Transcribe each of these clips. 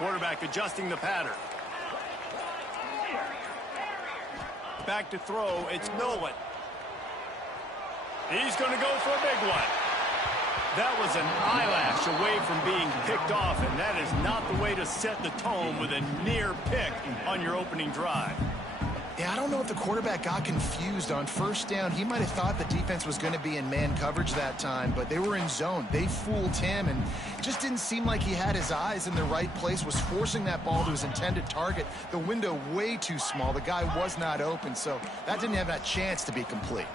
Quarterback adjusting the pattern. Back to throw, it's Nolan. He's going to go for a big one. That was an eyelash away from being picked off, and that is not the way to set the tone with a near pick on your opening drive. Yeah, I don't know if the quarterback got confused on first down. He might have thought the defense was going to be in man coverage that time, but they were in zone. They fooled him, and it just didn't seem like he had his eyes in the right place, was forcing that ball to his intended target. The window way too small. The guy was not open, so that didn't have that chance to be complete.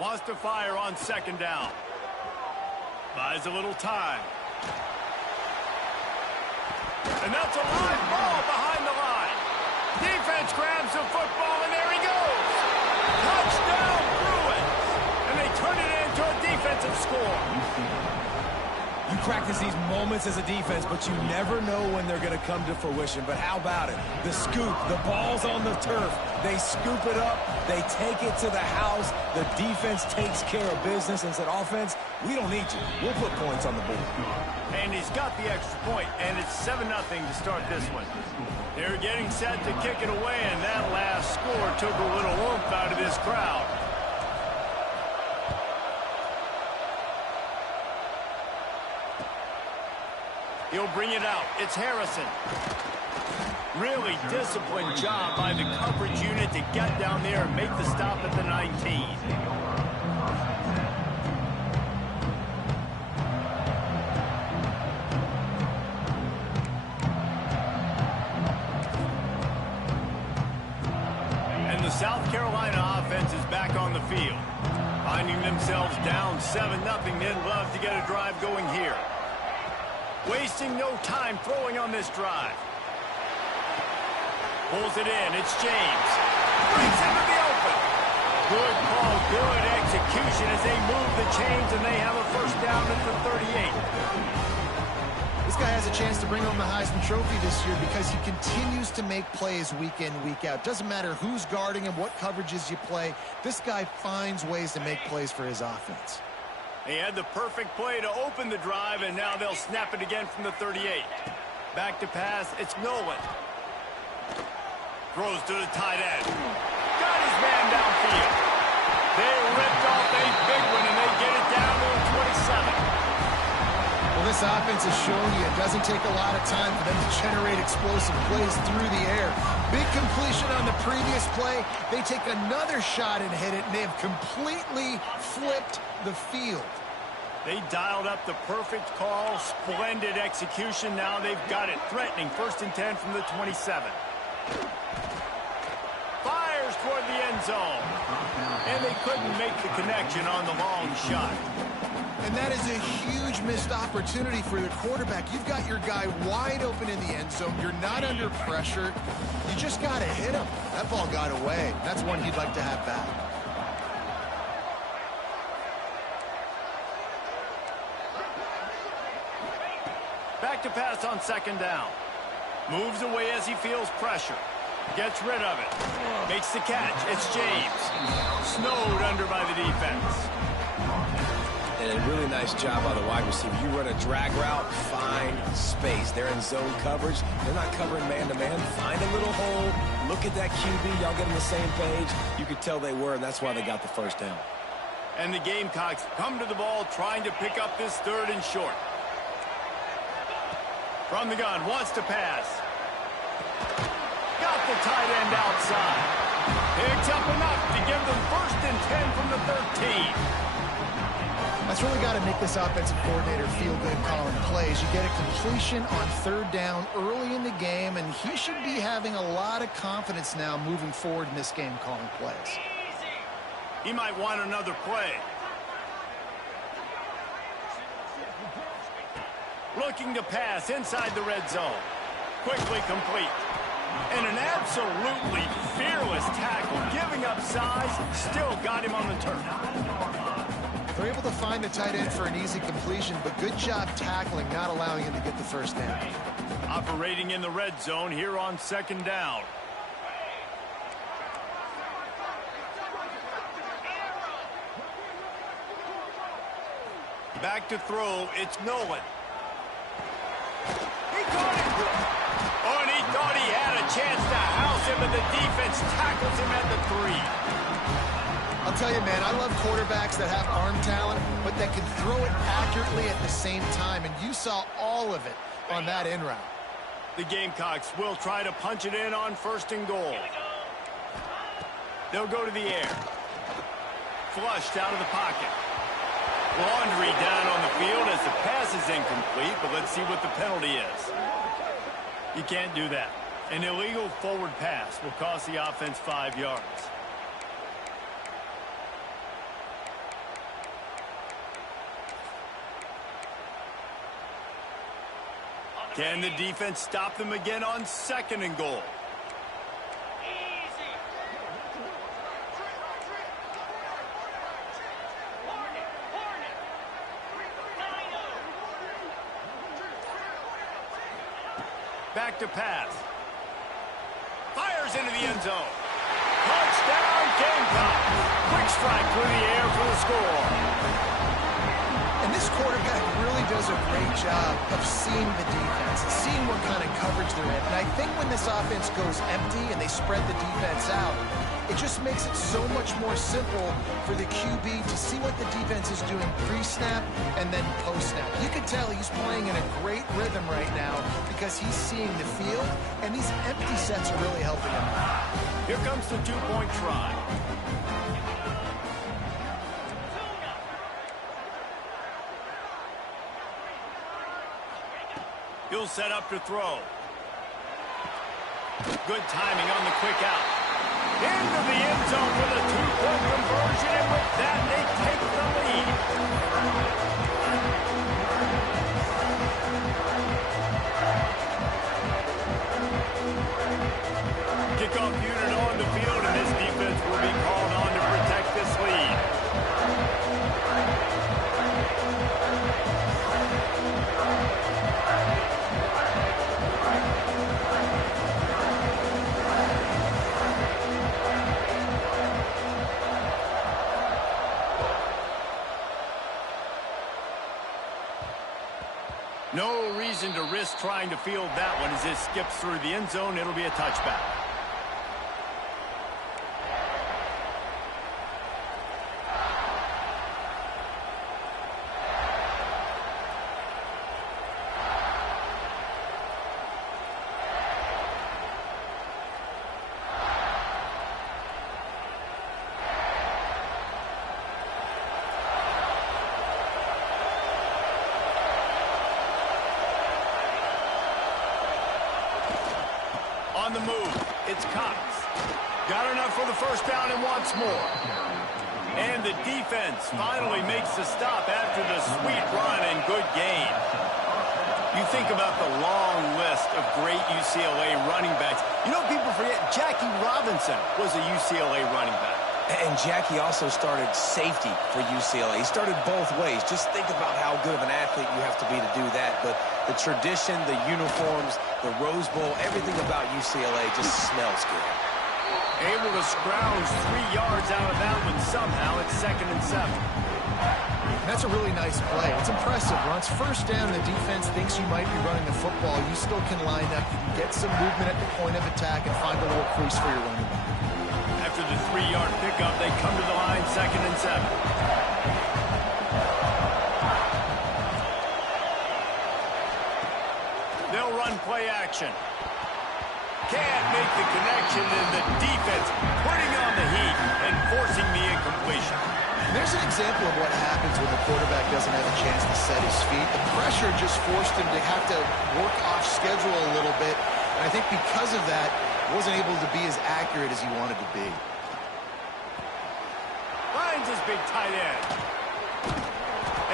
Wants to fire on second down. Buys a little time. And that's a live ball behind the line. Defense grabs the football, and there he goes. Touchdown, Bruins. And they turn it into a defensive score. You practice these moments as a defense, but you never know when they're going to come to fruition. But how about it? The scoop, the ball's on the turf. They scoop it up. They take it to the house. The defense takes care of business and said, offense, we don't need you. We'll put points on the board. And he's got the extra point, and it's 7-0 to start this one. They're getting set to kick it away, and that last score took a little oomph out of this crowd. He'll bring it out. It's Harrison. Really disciplined job by the coverage unit to get down there and make the stop at the 19. And the South Carolina offense is back on the field. Finding themselves down 7-0, they'd love to get a drive going here. Wasting no time throwing on this drive. Pulls it in. It's James. Breaks into the open. Good call, good execution as they move the chains, and they have a first down at the 38. This guy has a chance to bring home the Heisman Trophy this year because he continues to make plays week in, week out. Doesn't matter who's guarding him, what coverages you play. This guy finds ways to make plays for his offense. They had the perfect play to open the drive, and now they'll snap it again from the 38. Back to pass, it's Nolan. Throws to the tight end. Got his man downfield. They ripped off a big one, and they get it down to the 27. Well, this offense has shown you it doesn't take a lot of time for them to generate explosive plays through the air. Big completion on the previous play. They take another shot and hit it, and they have completely flipped the field. They dialed up the perfect call, splendid execution. Now they've got it threatening. 1st and 10 from the 27. Fires toward the end zone. And they couldn't make the connection on the long shot. And that is a huge missed opportunity for the quarterback. You've got your guy wide open in the end zone. You're not under pressure. You just got to hit him. That ball got away. That's one he'd like to have back. Back to pass on 2nd down. Moves away as he feels pressure. Gets rid of it. Makes the catch. It's James. Snowed under by the defense. And a really nice job by the wide receiver. You run a drag route, find space. They're in zone coverage. They're not covering man-to-man. Find a little hole. Look at that QB. Y'all get on the same page. You could tell they were, and that's why they got the first down. And the Gamecocks come to the ball trying to pick up this 3rd and short. From the gun, wants to pass. Got the tight end outside. Picks up enough to give them 1st and 10 from the 13. That's really got to make this offensive coordinator feel good calling plays. You get a completion on 3rd down early in the game, and he should be having a lot of confidence now moving forward in this game calling plays. He might want another play. Looking to pass inside the red zone. Quickly complete. And an absolutely fearless tackle, giving up size, still got him on the turf. They're able to find the tight end for an easy completion, but good job tackling, not allowing him to get the first down. Operating in the red zone here on 2nd down. Back to throw, it's Nolan. He caught it! Oh, and he thought he had a chance to house him, and the defense tackles him at the 3. I'll tell you, man, I love quarterbacks that have arm talent, but that can throw it accurately at the same time, and you saw all of it on that in route. The Gamecocks will try to punch it in on 1st and goal. They'll go to the air. Flushed out of the pocket. Laundry down on the field as the pass is incomplete, but let's see what the penalty is. You can't do that. An illegal forward pass will cost the offense 5 yards. Can the defense stop them again on 2nd and goal? Back to pass. Fires into the end zone. Touchdown, Gamecocks. Quick strike through the air for the score. And this quarterback really does a great job of seeing the defense, seeing what kind of coverage they're in. And I think when this offense goes empty and they spread the defense out, it just makes it so much more simple for the QB to see what the defense is doing pre-snap and then post-snap. You can tell he's playing in a great rhythm right now because he's seeing the field, and these empty sets are really helping him. Here comes the 2-point try. He'll set up to throw. Good timing on the quick out. Into the end zone for the 2-point conversion, and with that, they take the lead. Kickoff unit on the field, and this defense will be called on to protect this lead. No reason to risk trying to field that one as it skips through the end zone. It'll be a touchback. On the move, it's Cox. Got enough for the first down and wants more. And the defense finally makes the stop after the sweet run and good gain. You think about the long list of great UCLA running backs. You know, people forget Jackie Robinson was a UCLA running back. And Jackie also started safety for UCLA. He started both ways. Just think about how good of an athlete you have to be to do that. But the tradition, the uniforms, the Rose Bowl, everything about UCLA just smells good. Able to scrounge 3 yards out of that one somehow. It's 2nd and 7. And that's a really nice play. It's impressive. Once first down, the defense thinks you might be running the football. You still can line up. You can get some movement at the point of attack and find a little crease for your running back. After the 3-yard pickup, they come to the line, 2nd and 7. They'll run play action. Can't make the connection, and the defense putting on the heat and forcing the incompletion. There's an example of what happens when the quarterback doesn't have a chance to set his feet. The pressure just forced him to have to work off schedule a little bit. And I think because of that, wasn't able to be as accurate as he wanted to be. Finds his big tight end.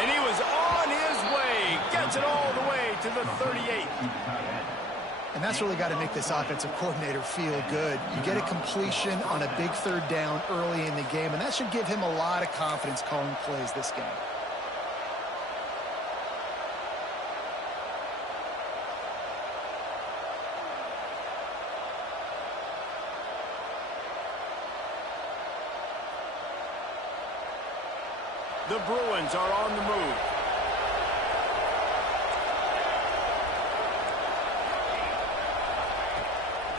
And he was on his way. Gets it all the way to the 38. And that's really got to make this offensive coordinator feel good. You get a completion on a big 3rd down early in the game, and that should give him a lot of confidence calling plays this game. The Bruins are on the move.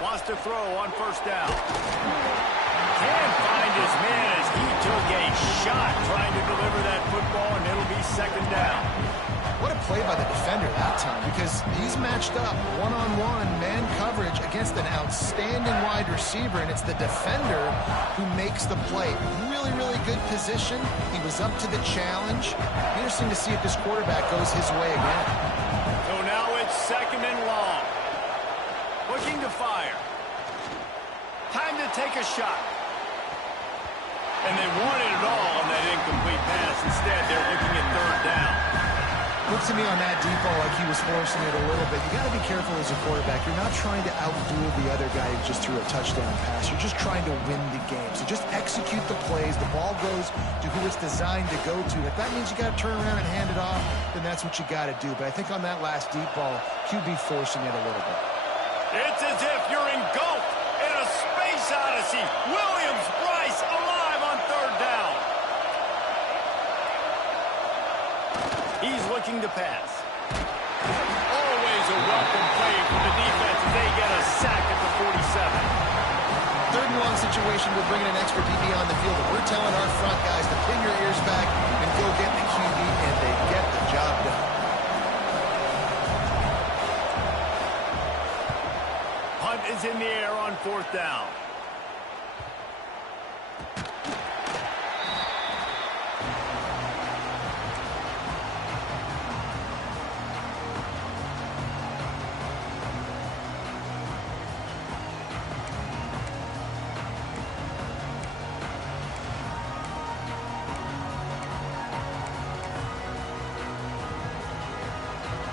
Wants to throw on first down. Can't find his man as he took a shot trying to deliver that football, and it'll be second down. What a play by the defender that time, because he's matched up one-on-one man coverage against an outstanding wide receiver, and it's the defender who makes the play. Really, really good position. He was up to the challenge. Interesting to see if this quarterback goes his way again. So now it's second and long. Looking to fire. Time to take a shot. And they wanted it all on that incomplete pass. Instead, they're looking at third down. Looks to me on that deep ball like he was forcing it a little bit. You got to be careful as a quarterback. You're not trying to outduel the other guy who just threw a touchdown pass. You're just trying to win the game. So just execute the plays. The ball goes to who it's designed to go to. If that means you got to turn around and hand it off, then that's what you got to do. But I think on that last deep ball, QB forcing it a little bit. It's as if you're engulfed in a space odyssey. Williams-Brice alive on third down. He's looking to pass. Always a welcome play for the defense as they get a sack at the 47. Third and long situation, we're bringing an extra DB on the field. And we're telling our front guys to pin your ears back and go get the QB, and they get the job done. Punt is in the air on fourth down.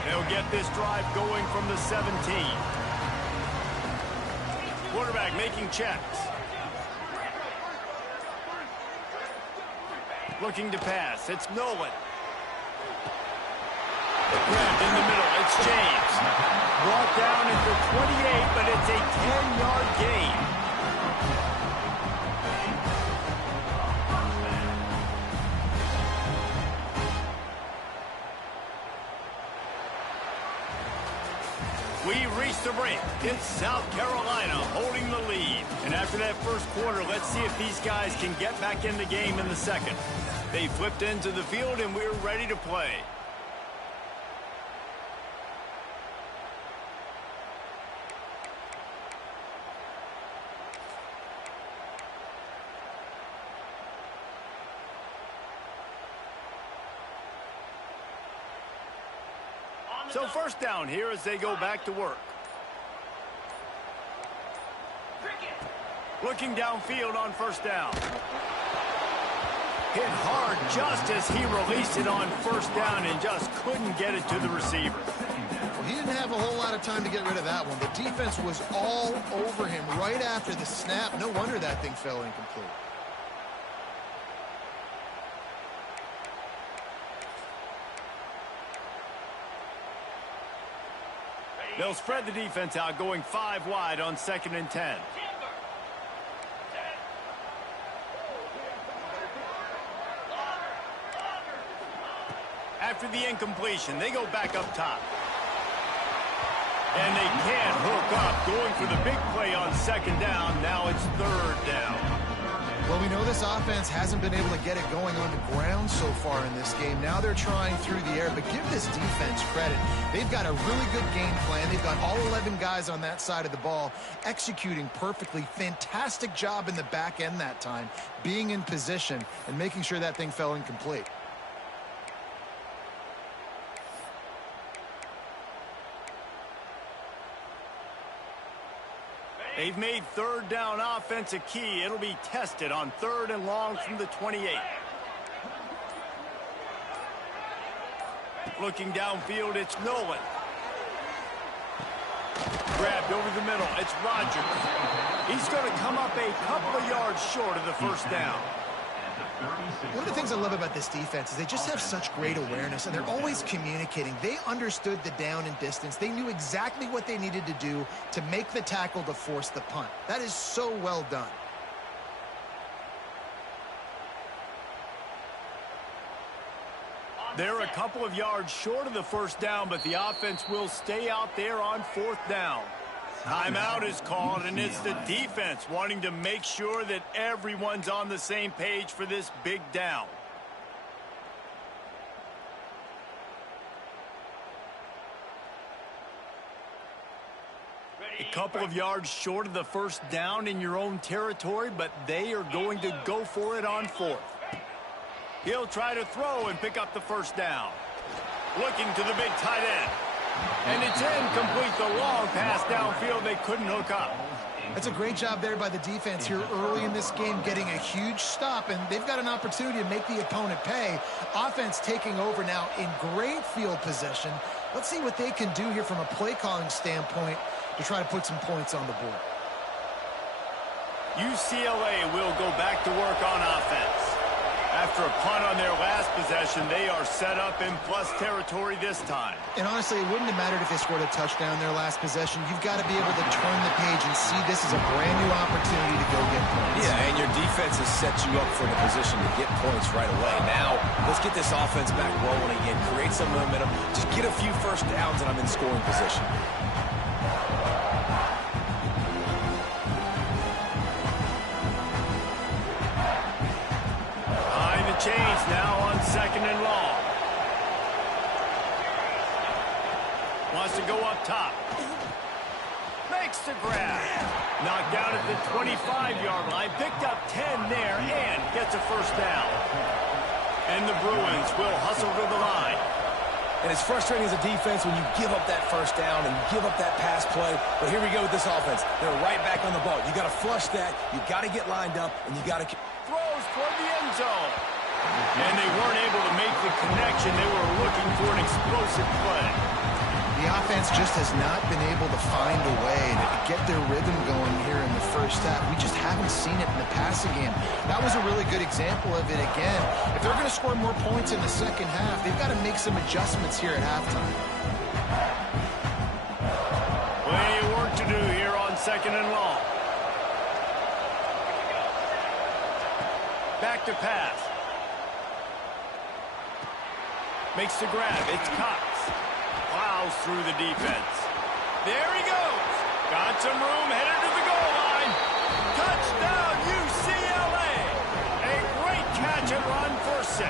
They'll get this drive going from the 17. Quarterback making checks. Looking to pass. It's Nolan. Grabbed in the middle. It's James. Brought down at the 28, but it's a 10-yard gain. We've reached the break. It's South Carolina holding the lead. And after that first quarter, let's see if these guys can get back in the game in the second. They flipped into the field, and we're ready to play. So first down here as they go back to work. Looking downfield on first down. Hit hard just as he released it on first down and just couldn't get it to the receiver. Well, he didn't have a whole lot of time to get rid of that one. The defense was all over him right after the snap. No wonder that thing fell incomplete. They'll spread the defense out, going 5 wide on 2nd and 10. After the incompletion, they go back up top. And they can't hook up, going for the big play on 2nd down. Now it's 3rd down. Well, we know this offense hasn't been able to get it going on the ground so far in this game. Now they're trying through the air, but give this defense credit. They've got a really good game plan. They've got all 11 guys on that side of the ball executing perfectly. Fantastic job in the back end that time, being in position and making sure that thing fell incomplete. They've made 3rd down offense a key. It'll be tested on 3rd and long from the 28. Looking downfield, it's Nolan. Grabbed over the middle, it's Rodgers. He's going to come up a couple of yards short of the first down. One of the things I love about this defense is they just have such great awareness, and they're always communicating. They understood the down and distance. They knew exactly what they needed to do to make the tackle to force the punt. That is so well done. They're a couple of yards short of the first down, but the offense will stay out there on 4th down. Timeout is called, and it's the defense wanting to make sure that everyone's on the same page for this big down. A couple of yards short of the first down in your own territory, but they are going to go for it on fourth. He'll try to throw and pick up the first down. Looking to the big tight end. And it's incomplete. The long pass downfield, they couldn't hook up. That's a great job there by the defense here early in this game, getting a huge stop, and they've got an opportunity to make the opponent pay. Offense taking over now in great field possession. Let's see what they can do here from a play calling standpoint to try to put some points on the board. UCLA will go back to work on offense. After a punt on their last possession, they are set up in plus territory this time. And honestly, it wouldn't have mattered if they scored a touchdown their last possession. You've got to be able to turn the page and see this as a brand new opportunity to go get points. Yeah, and your defense has set you up for the position to get points right away. Now, let's get this offense back rolling again, create some momentum, just get a few first downs, and I'm in scoring position. Change now on second and long. Wants to go up top. Makes the grab. Knocked down at the 25-yard line. Picked up 10 there and gets a first down. And the Bruins will hustle to the line. And it's frustrating as a defense when you give up that first down and give up that pass play. But here we go with this offense. They're right back on the ball. You got to flush that. You got to get lined up, and you got to throws toward the end zone. And they weren't able to make the connection. They were looking for an explosive play. The offense just has not been able to find a way to get their rhythm going here in the first half. We just haven't seen it in the passing game. That was a really good example of it again. If they're going to score more points in the second half, they've got to make some adjustments here at halftime. Plenty of work to do here on second and long. Back to pass. Makes the grab. It's Cox. Plows through the defense. There he goes. Got some room, headed to the goal line. Touchdown, UCLA. A great catch and run for 6.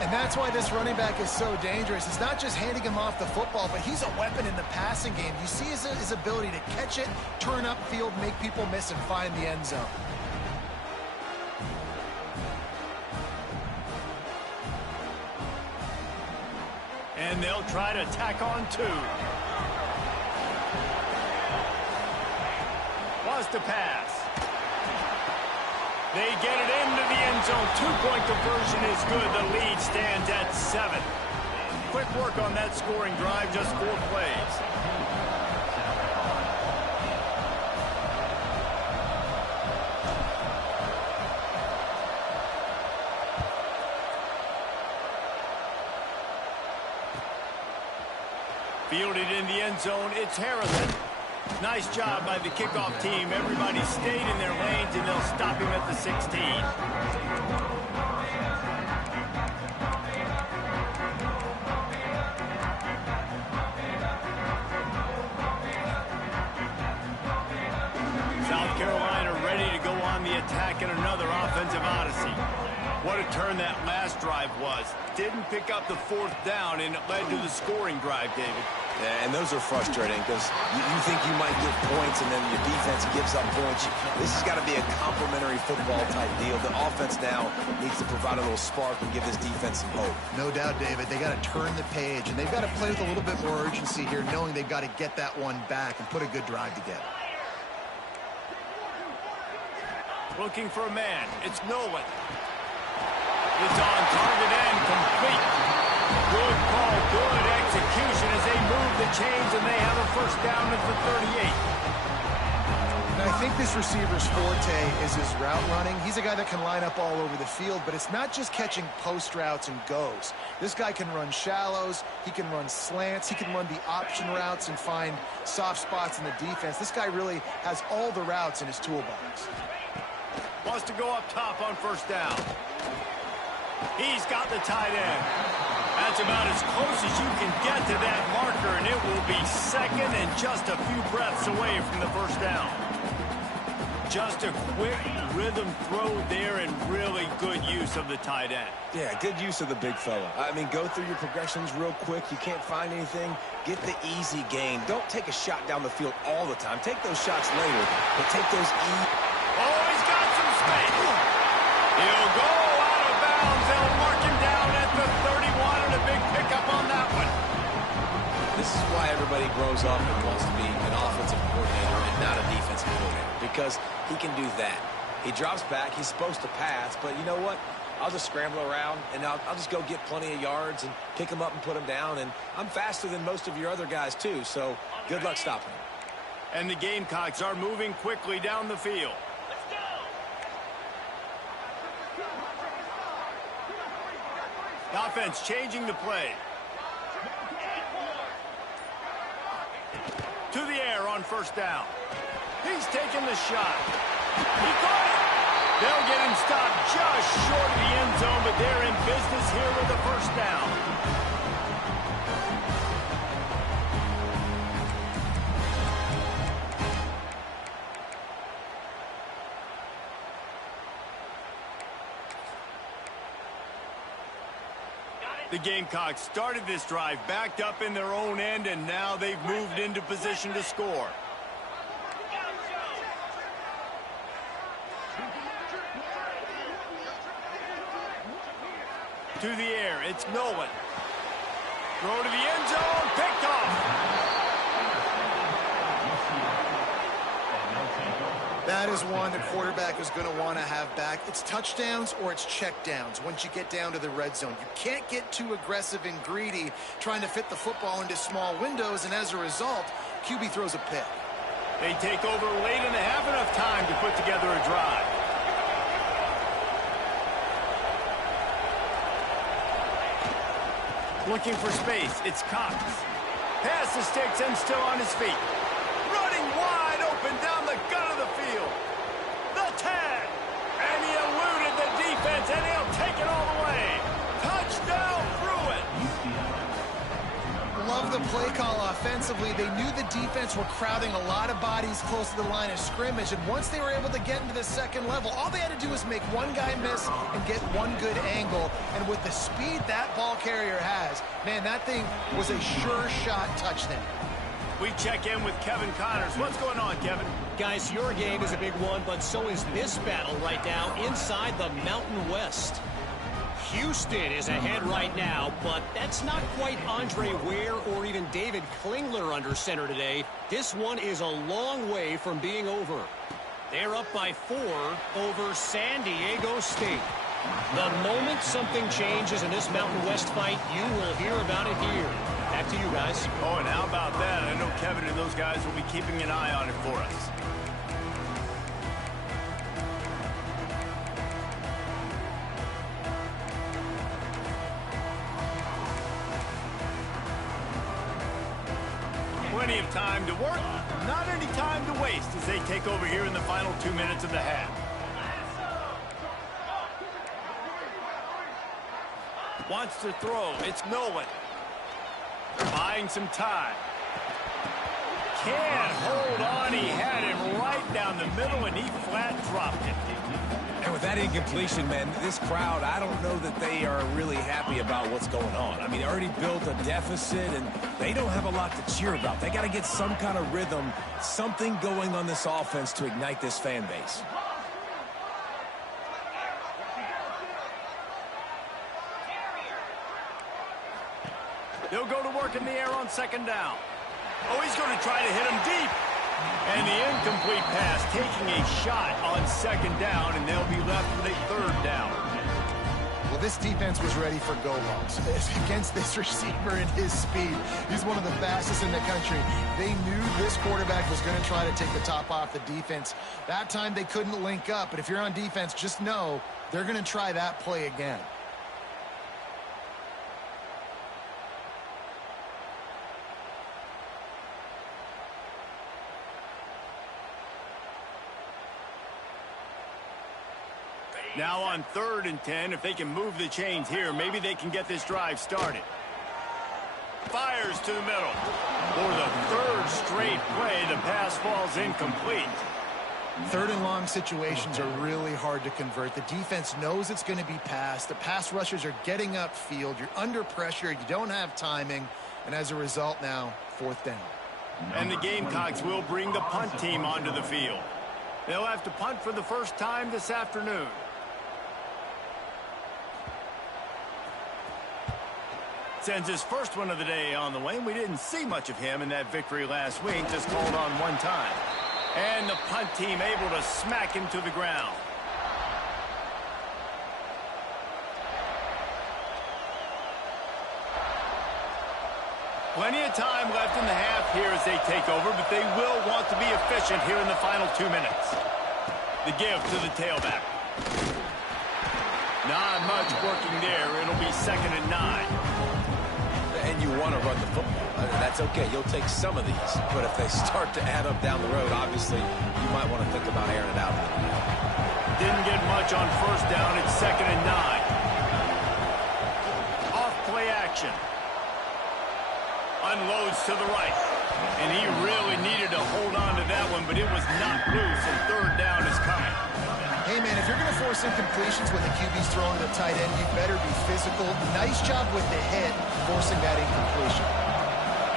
And that's why this running back is so dangerous. It's not just handing him off the football, but he's a weapon in the passing game. You see his ability to catch it, turn upfield, make people miss, and find the end zone. And they'll try to tack on 2. Was to pass. They get it into the end zone. 2-point conversion is good. The lead stands at 7. Quick work on that scoring drive, just 4 plays. Fielded in the end zone, it's Harrison. Nice job by the kickoff team. Everybody stayed in their lanes, and they'll stop him at the 16. South Carolina ready to go on the attack in another offensive odyssey. What a turn that last drive was. Didn't pick up the 4th down, and it led to the scoring drive, David. Yeah, and those are frustrating because you think you might get points and then your defense gives up points. This has got to be a complementary football type deal. The offense now needs to provide a little spark and give this defense some hope. No doubt, David. They got to turn the page, and they've got to play with a little bit more urgency here, knowing they've got to get that one back and put a good drive together. Looking for a man. It's Nolan. It's on target and complete. Good call, good execution as they move the chains, and they have a first down at the 38. And I think this receiver's forte is his route running. He's a guy that can line up all over the field, but it's not just catching post routes and goes. This guy can run shallows, he can run slants, he can run the option routes and find soft spots in the defense. This guy really has all the routes in his toolbox. Wants to go up top on first down. He's got the tight end. That's about as close as you can get to that marker, and it will be second and just a few breaths away from the first down. Just a quick rhythm throw there and really good use of the tight end. Yeah, good use of the big fella. I mean, go through your progressions real quick. You can't find anything. Get the easy gain. Don't take a shot down the field all the time. Take those shots later, but take those Oh, he's got some space. He'll go out of bounds. They'll mark him down at the 31 and a big pickup on that one. This is why everybody grows up and wants to be an offensive coordinator and not a defensive coordinator, because he can do that. He drops back. He's supposed to pass, but you know what? I'll just scramble around, and I'll just go get plenty of yards and pick him up and put him down, and I'm faster than most of your other guys, too, so good luck stopping him. And the Gamecocks are moving quickly down the field. The offense changing the play. To the air on first down. He's taking the shot. He caught it. They'll get him stopped just short of the end zone, but they're in business here with a first down. The Gamecocks started this drive backed up in their own end, and now they've moved into position to score. To the air, it's Nolan. Throw to the end zone, picked off. That is one the quarterback is going to want to have back. It's touchdowns or it's checkdowns once you get down to the red zone. You can't get too aggressive and greedy trying to fit the football into small windows, and as a result, QB throws a pick. They take over late and they have enough time to put together a drive. Looking for space, it's Cox. Pass the sticks and still on his feet. Running wide open down the gut of the field. The tag. And he eluded the defense, and he'll take it all the way. Touchdown, Pruitt. Love the play call offensively. They knew the defense were crowding a lot of bodies close to the line of scrimmage, and once they were able to get into the second level, all they had to do was make one guy miss and get one good angle. And with the speed that ball carrier has, man, that thing was a sure shot touchdown. We check in with Kevin Connors. What's going on, Kevin? Guys, your game is a big one, but so is this battle right now inside the Mountain West. Houston is ahead right now, but that's not quite Andre Ware or even David Klingler under center today. This one is a long way from being over. They're up by 4 over San Diego State. The moment something changes in this Mountain West fight, you will hear about it here. Back to you guys. Oh, and how about that? I know Kevin and those guys will be keeping an eye on it for us. Plenty of time to work, not any time to waste as they take over here in the final 2 minutes of the half. Wants to throw, it's Nolan. Buying some time. Can't hold on, he had him right down the middle and he flat dropped it. And with that incompletion, man, this crowd, I don't know that they are really happy about what's going on. I mean, they already built a deficit, and they don't have a lot to cheer about. They got to get some kind of rhythm, something going on this offense to ignite this fan base. They'll go to work in the air on second down. Oh, he's going to try to hit him deep. And the incomplete pass taking a shot on second down, and they'll be left with a third down. Well, this defense was ready for go-longs. Against this receiver and his speed, he's one of the fastest in the country. They knew this quarterback was going to try to take the top off the defense. That time they couldn't link up, but if you're on defense, just know they're going to try that play again. Now on 3rd and 10, if they can move the chains here, maybe they can get this drive started. Fires to the middle. For the 3rd straight play, the pass falls incomplete. 3rd and long situations are really hard to convert. The defense knows it's going to be passed. The pass rushers are getting upfield. You're under pressure. You don't have timing. And as a result now, 4th down. And the Gamecocks will bring the punt team onto the field. They'll have to punt for the first time this afternoon. Sends his first one of the day on the way. We didn't see much of him in that victory last week. Just called on one time. And the punt team able to smack him to the ground. Plenty of time left in the half here as they take over, but they will want to be efficient here in the final 2 minutes. The give to the tailback. Not much working there. It'll be 2nd and 9. And you want to run the football. That's okay. You'll take some of these. But if they start to add up down the road, obviously, you might want to think about airing it out. Didn't get much on 1st down. It's 2nd and 9. Off play action. Unloads to the right. And he really needed to hold on to that one, but it was not loose, and 3rd down is coming. Hey, man, if you're going to force incompletions when the QB's throwing to the tight end, you better be physical. Nice job with the hit, forcing that incompletion.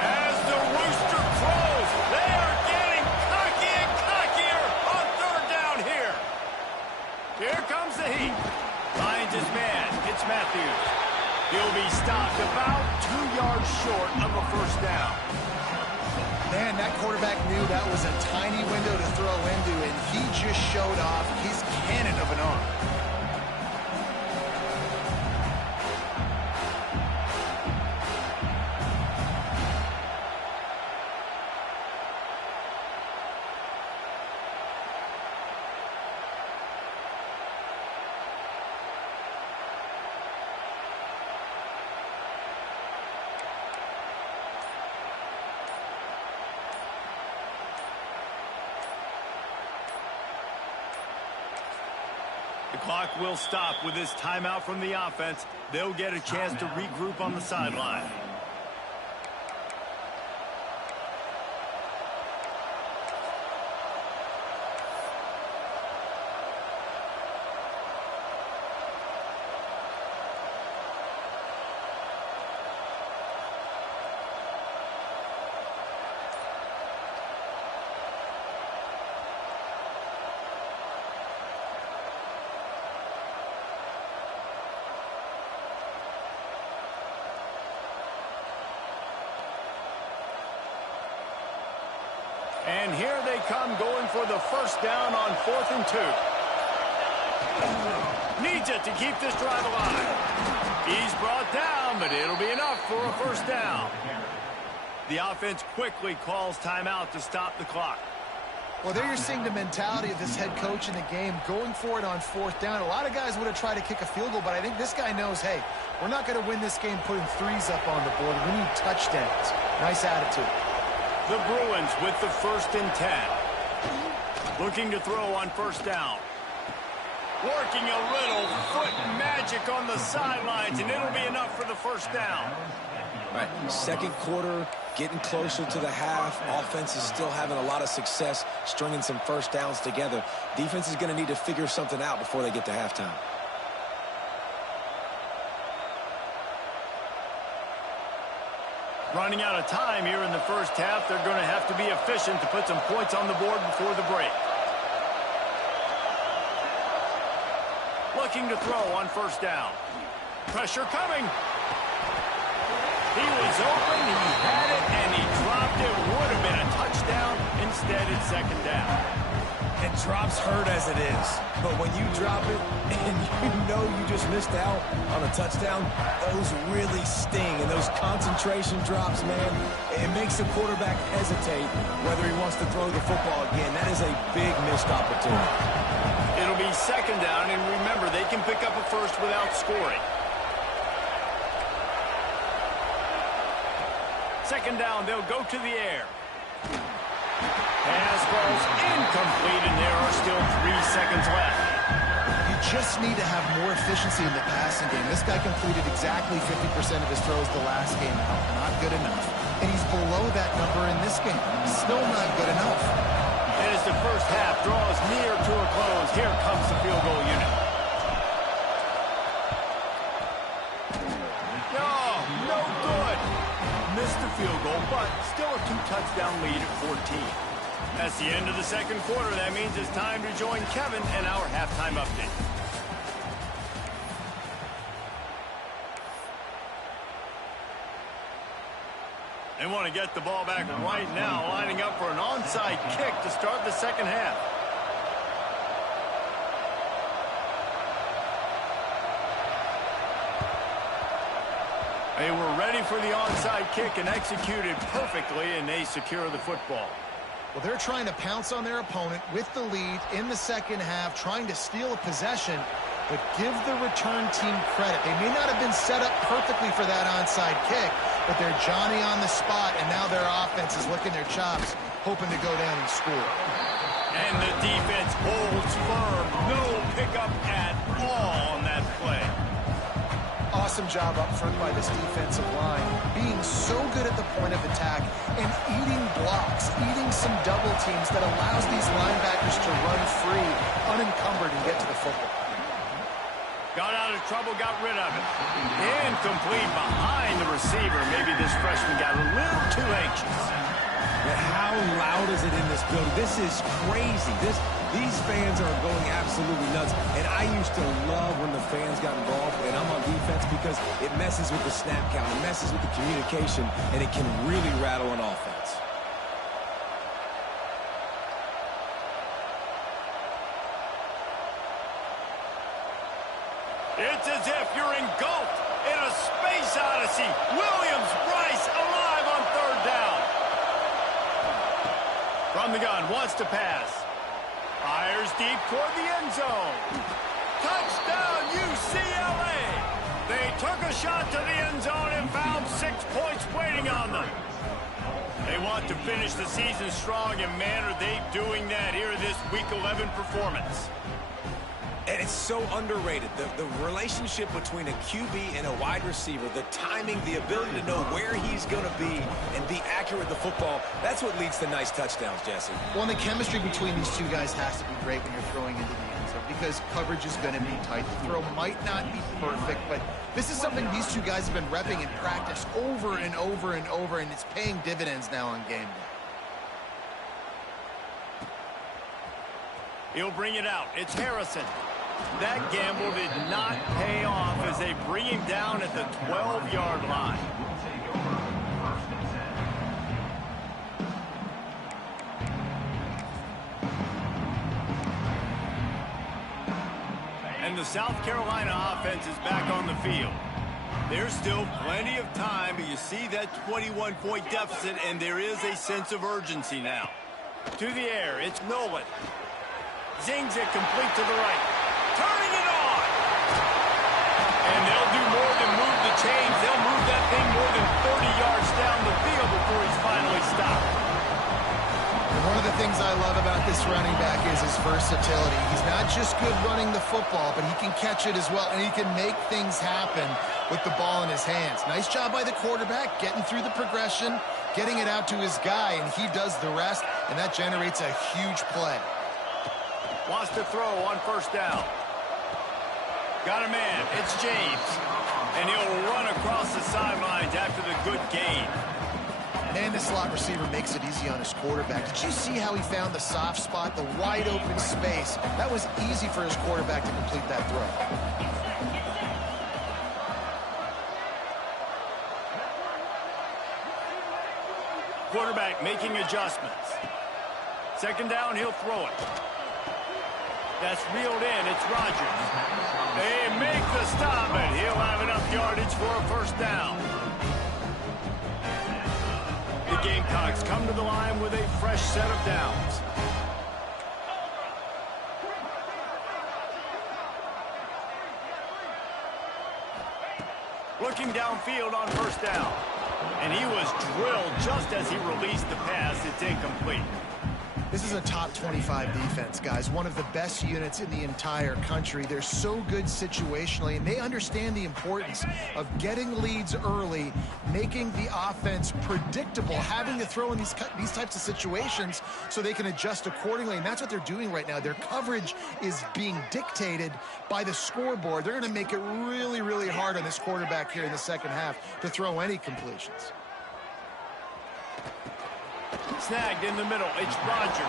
As the rooster crows, they are getting cocky and cockier on 3rd down here. Here comes the heat. Finds his man. It's Matthews. He'll be stopped about 2 yards short of a 1st down. Man, that quarterback knew that was a tiny window to throw into, and he just showed off his cannon of an arm. The clock will stop with this timeout from the offense. They'll get a chance to regroup on the sideline. And here they come going for the 1st down on 4th and 2. Needs it to keep this drive alive. He's brought down, but it'll be enough for a 1st down. The offense quickly calls timeout to stop the clock. Well, there you're seeing the mentality of this head coach in the game, going for it on 4th down. A lot of guys would have tried to kick a field goal, but I think this guy knows, hey, we're not going to win this game putting 3s up on the board. We need touchdowns. Nice attitude. The Bruins with the 1st and 10. Looking to throw on 1st down. Working a little foot magic on the sidelines, and it'll be enough for the 1st down. All right, 2nd quarter, getting closer to the half. Offense is still having a lot of success stringing some 1st downs together. Defense is going to need to figure something out before they get to halftime. Running out of time here in the 1st half. They're going to have to be efficient to put some points on the board before the break. Looking to throw on 1st down. Pressure coming. He was open, he had it, and he dropped it. Would have been a touchdown. Instead, it's 2nd down. And drops hurt as it is. But when you drop it and you know you just missed out on a touchdown, those really sting. And those concentration drops, man, it makes the quarterback hesitate whether he wants to throw the football again. That is a big missed opportunity. It'll be 2nd down, and remember, they can pick up a 1st without scoring. 2nd down, they'll go to the air. Pass falls incomplete, and there are still 3 seconds left. You just need to have more efficiency in the passing game. This guy completed exactly 50% of his throws the last game out. Not good enough. And he's below that number in this game. Still not good enough. And as the first half draws near to a close, here comes the field goal unit. Oh, no good. Missed the field goal, but still a 2-touchdown lead at 14. That's the end of the second quarter. That means it's time to join Kevin and our halftime update. They want to get the ball back right now, lining up for an onside kick to start the second half. They were ready for the onside kick and executed perfectly, and they secure the football. Well, they're trying to pounce on their opponent with the lead in the second half, trying to steal a possession, but give the return team credit. They may not have been set up perfectly for that onside kick, but they're Johnny on the spot, and now their offense is licking their chops, hoping to go down and score. And the defense holds firm. No pickup at all on that play. Awesome job up front by this defensive line, being so good at the point of attack and eating blocks, eating some double teams that allows these linebackers to run free, unencumbered, and get to the football. Got out of trouble, got rid of it. Incomplete behind the receiver. Maybe this freshman got a little too anxious. But how loud is it in this building? This is crazy. These fans are going absolutely nuts. And I used to love when the fans got involved, and I'm on defense, because it messes with the snap count, it messes with the communication, and it can really rattle an offense. It's as if you're engulfed in a space odyssey. Williams-Brice alive on third down. From the gun, wants to pass. Fires deep toward the end zone. Touchdown, UCLA. They took a shot to the end zone and found 6 points waiting on them. They want to finish the season strong, and man, are they doing that here in this Week 11 performance. And it's so underrated. The relationship between a QB and a wide receiver, the timing, the ability to know where he's going to be and be accurate with the football, that's what leads to nice touchdowns, Jesse. Well, and the chemistry between these two guys has to be great when you're throwing into the end zone, because coverage is going to be tight. The throw might not be perfect, but this is something these two guys have been repping in practice over and over and over, and it's paying dividends now on game day. He'll bring it out. It's Harrison. That gamble did not pay off as they bring him down at the 12-yard line. And the South Carolina offense is back on the field. There's still plenty of time, but you see that 21-point deficit, and there is a sense of urgency now. To the air, it's Nolan. Zings it complete to the right. Turning it on. And they'll do more than move the chains. They'll move that thing more than 30 yards down the field before he's finally stopped. And one of the things I love about this running back is his versatility. He's not just good running the football, but he can catch it as well, and he can make things happen with the ball in his hands. Nice job by the quarterback, getting through the progression, getting it out to his guy, and he does the rest, and that generates a huge play. Wants to throw on first down. Got a man. It's James. And he'll run across the sidelines after the good gain. And the slot receiver makes it easy on his quarterback. Did you see how he found the soft spot, the wide open space? That was easy for his quarterback to complete that throw. Quarterback making adjustments. Second down, he'll throw it. That's reeled in. It's Rogers. They make the stop, and he'll have enough yardage for a first down. The Gamecocks come to the line with a fresh set of downs. Looking downfield on first down. And he was drilled just as he released the pass. It's incomplete. This is a top 25 defense, guys. One of the best units in the entire country. They're so good situationally, and they understand the importance of getting leads early, making the offense predictable, having to throw in these types of situations so they can adjust accordingly, and that's what they're doing right now. Their coverage is being dictated by the scoreboard. They're going to make it really, really hard on this quarterback here in the second half to throw any completions. Snagged in the middle. It's Rodgers.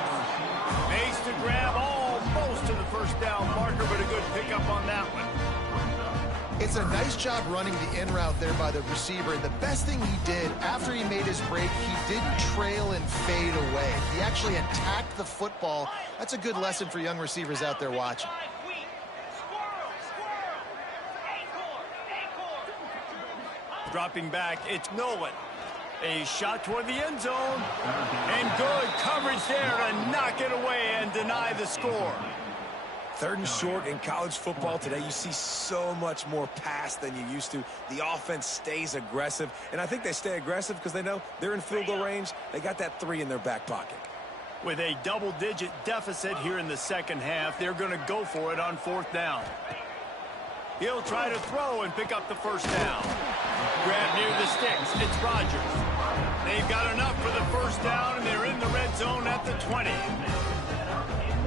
Makes the grab almost to the first down marker, but a good pickup on that one. It's a nice job running the in route there by the receiver. And the best thing he did after he made his break, he didn't trail and fade away. He actually attacked the football. That's a good lesson for young receivers out there watching. Dropping back, it's Nolan. A shot toward the end zone. And good coverage there to knock it away and deny the score. 3rd and short in college football today, you see so much more pass than you used to. The offense stays aggressive, and I think they stay aggressive because they know they're in field goal range. They got that 3 in their back pocket. With a double-digit deficit here in the second half, they're going to go for it on 4th down. He'll try to throw and pick up the first down. Grab near the sticks. It's Rodgers. They've got enough for the first down, and they're in the red zone at the 20.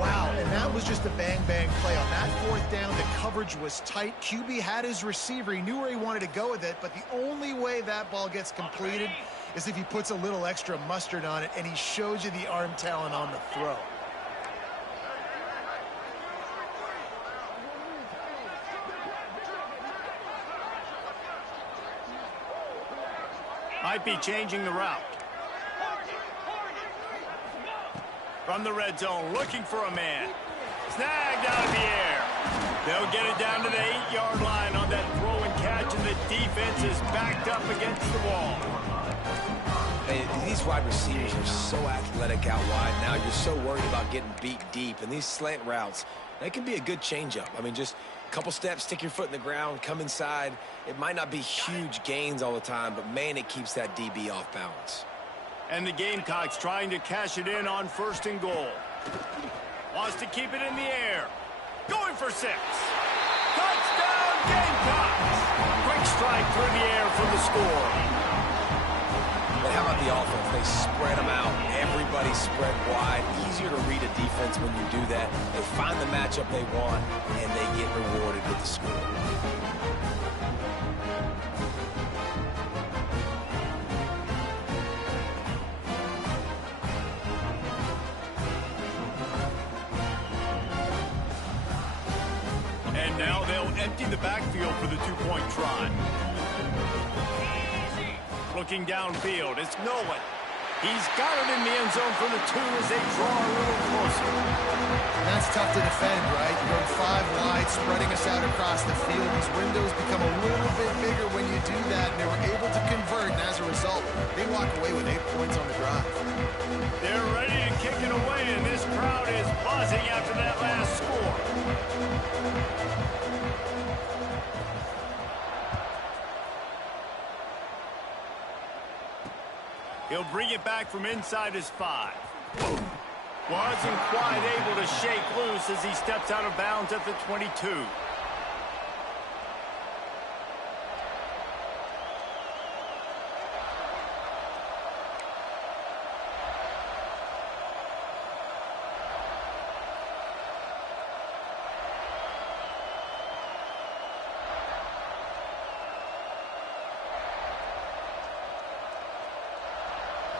Wow, and that was just a bang-bang play. On that 4th down, the coverage was tight. QB had his receiver. He knew where he wanted to go with it, but the only way that ball gets completed is if he puts a little extra mustard on it, and he shows you the arm talent on the throw. Might be changing the route. From the red zone, looking for a man. Snagged out of the air. They'll get it down to the 8-yard line on that throw and catch, and the defense is backed up against the wall. Hey, these wide receivers are so athletic out wide now. You're so worried about getting beat deep, and these slant routes, they can be a good changeup. I mean, just a couple steps, stick your foot in the ground, come inside. It might not be huge gains all the time, but, man, it keeps that DB off balance. And the Gamecocks trying to cash it in on 1st and goal. Wants to keep it in the air. Going for 6. Touchdown, Gamecocks! Quick strike through the air for the score. But how about the offense? They spread them out. Everybody spread wide. Easier to read a defense when you do that. They find the matchup they want, and they get rewarded with the score. And now they'll empty the backfield for the 2-point try. Looking downfield, it's Nolan. He's got it in the end zone for the 2 as they draw a little closer. And that's tough to defend, right? You go 5 wide, spreading us out across the field. These windows become a little bit bigger when you do that, and they were able to convert, and as a result, they walk away with 8 points on the drive. They're ready to kick it away, and this crowd is buzzing after that last score. He'll bring it back from inside his 5. Wasn't quite able to shake loose as he steps out of bounds at the 22.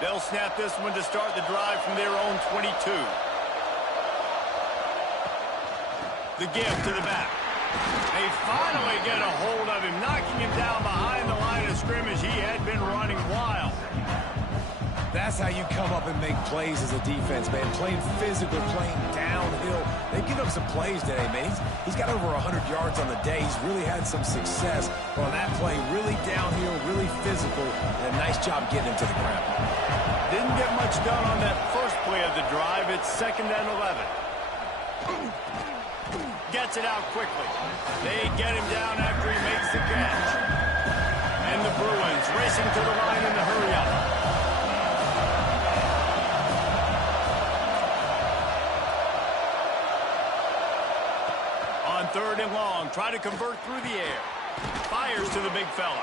They'll snap this one to start the drive from their own 22. The give to the back. They finally get a hold of him, knocking him down behind the line of scrimmage. He had been running wild. That's how you come up and make plays as a defense, man. Playing physical, playing downhill. They've given up some plays today, man. He's got over 100 yards on the day. He's really had some success. But on that play, really downhill, really physical, and a nice job getting him to the ground. Didn't get much done on that first play of the drive. It's 2nd and 11. Gets it out quickly. They get him down after he makes the catch. And the Bruins racing to the line in the hurry-up. 3rd and long. Try to convert through the air. Fires to the big fella.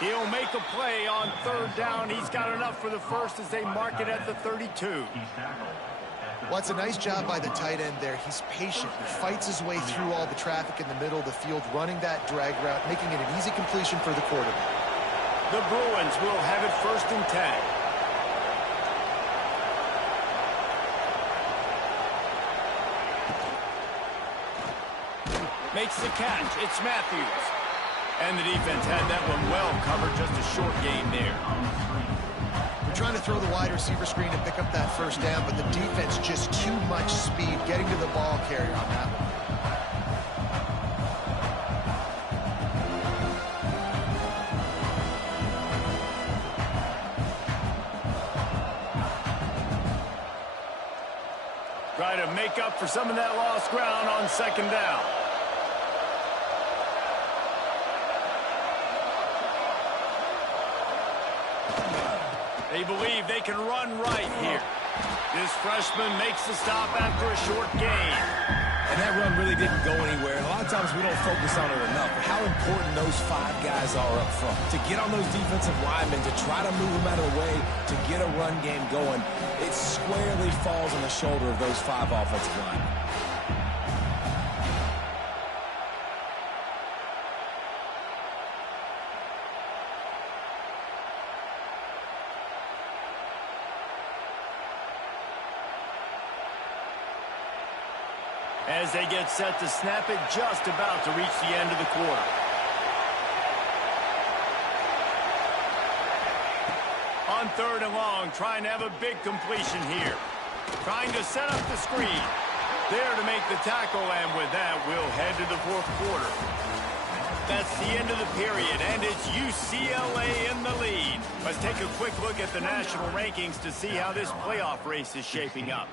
He'll make a play on 3rd down. He's got enough for the first as they mark it at the 32. Well, it's a nice job by the tight end there. He's patient. He fights his way through all the traffic in the middle of the field, running that drag route, making it an easy completion for the quarterback. The Bruins will have it 1st and 10. Makes the catch. It's Matthews. And the defense had that one well covered. Just a short gain there. They're trying to throw the wide receiver screen to pick up that 1st down, but the defense just too much speed getting to the ball carrier on that one. Try to make up for some of that lost ground on 2nd down. They believe they can run right here. This freshman makes the stop after a short gain. And that run really didn't go anywhere. And a lot of times we don't focus on it enough. But how important those 5 guys are up front. To get on those defensive linemen, to try to move them out of the way, to get a run game going, it squarely falls on the shoulder of those 5 offensive linemen. As they get set to snap it, just about to reach the end of the quarter. On 3rd and long, trying to have a big completion here. Trying to set up the screen. There to make the tackle, and with that, we'll head to the 4th quarter. That's the end of the period, and it's UCLA in the lead. Let's take a quick look at the national rankings to see how this playoff race is shaping up.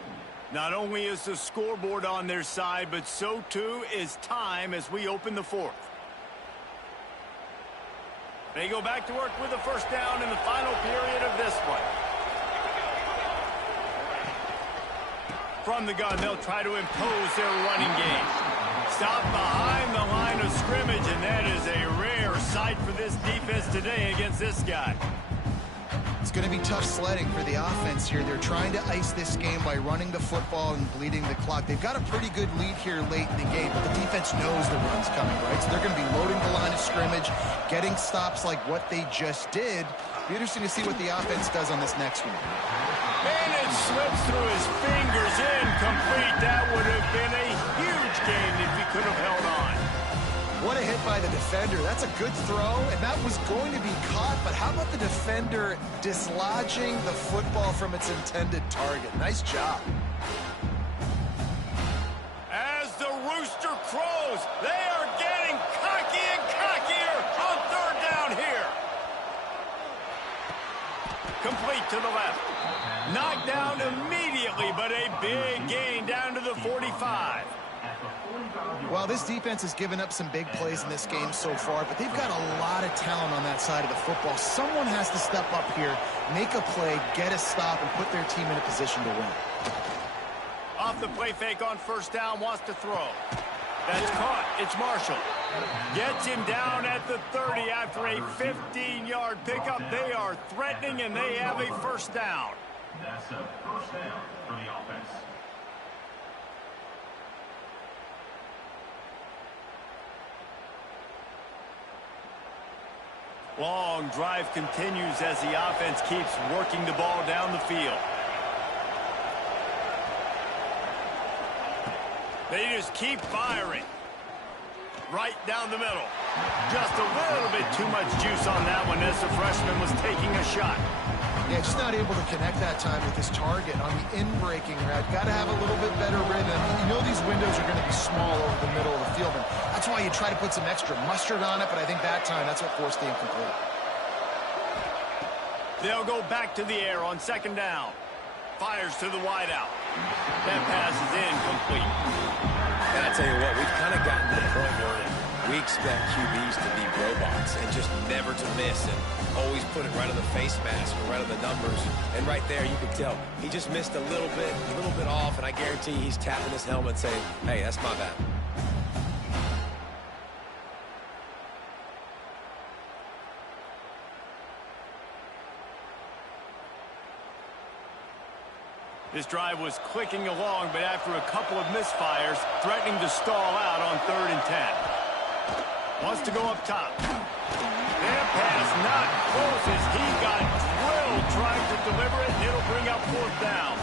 Not only is the scoreboard on their side, but so too is time as we open the 4th. They go back to work with a 1st down in the final period of this one. From the gun, they'll try to impose their running game. Stop behind the line of scrimmage, and that is a rare sight for this defense today against this guy. It's going to be tough sledding for the offense here. They're trying to ice this game by running the football and bleeding the clock. They've got a pretty good lead here late in the game, but the defense knows the run's coming, right? So they're going to be loading the line of scrimmage, getting stops like what they just did. Be interesting to see what the offense does on this next one. And it slips through his fingers, incomplete. That would have been a huge gain if he could have held on. What a hit by the defender. That's a good throw, and that was going to be caught, but how about the defender dislodging the football from its intended target? Nice job. As the rooster crows, they are getting cocky and cockier on 3rd down here. Complete to the left. Knocked down immediately, but a big gain down to the 45. Well, this defense has given up some big plays in this game so far, but they've got a lot of talent on that side of the football. Someone has to step up here, make a play, get a stop, and put their team in a position to win. Off the play fake on 1st down, wants to throw. That's caught. It's Marshall. Gets him down at the 30 after a 15-yard pickup. They are threatening, and they have a 1st down. That's a 1st down for the offense. Long drive continues as the offense keeps working the ball down the field. They just keep firing. Right down the middle. Just a little bit too much juice on that one as the freshman was taking a shot. Yeah, just not able to connect that time with his target on the in-breaking route. Got to have a little bit better rhythm. You know these windows are going to be small over the middle of the field, and that's why you try to put some extra mustard on it, but I think that time that's what forced the incomplete. They'll go back to the air on 2nd down. Fires to the wideout. That pass is incomplete. And I tell you what, we've kind of gotten to the point where we expect QBs to be robots and just never to miss and always put it right on the face mask or right on the numbers. And right there, you could tell he just missed a little bit off, and I guarantee he's tapping his helmet saying, hey, that's my bad. This drive was clicking along, but after a couple of misfires, threatening to stall out on 3rd and 10. Wants to go up top. That pass not close as he got drilled trying to deliver it, and it'll bring up 4th down.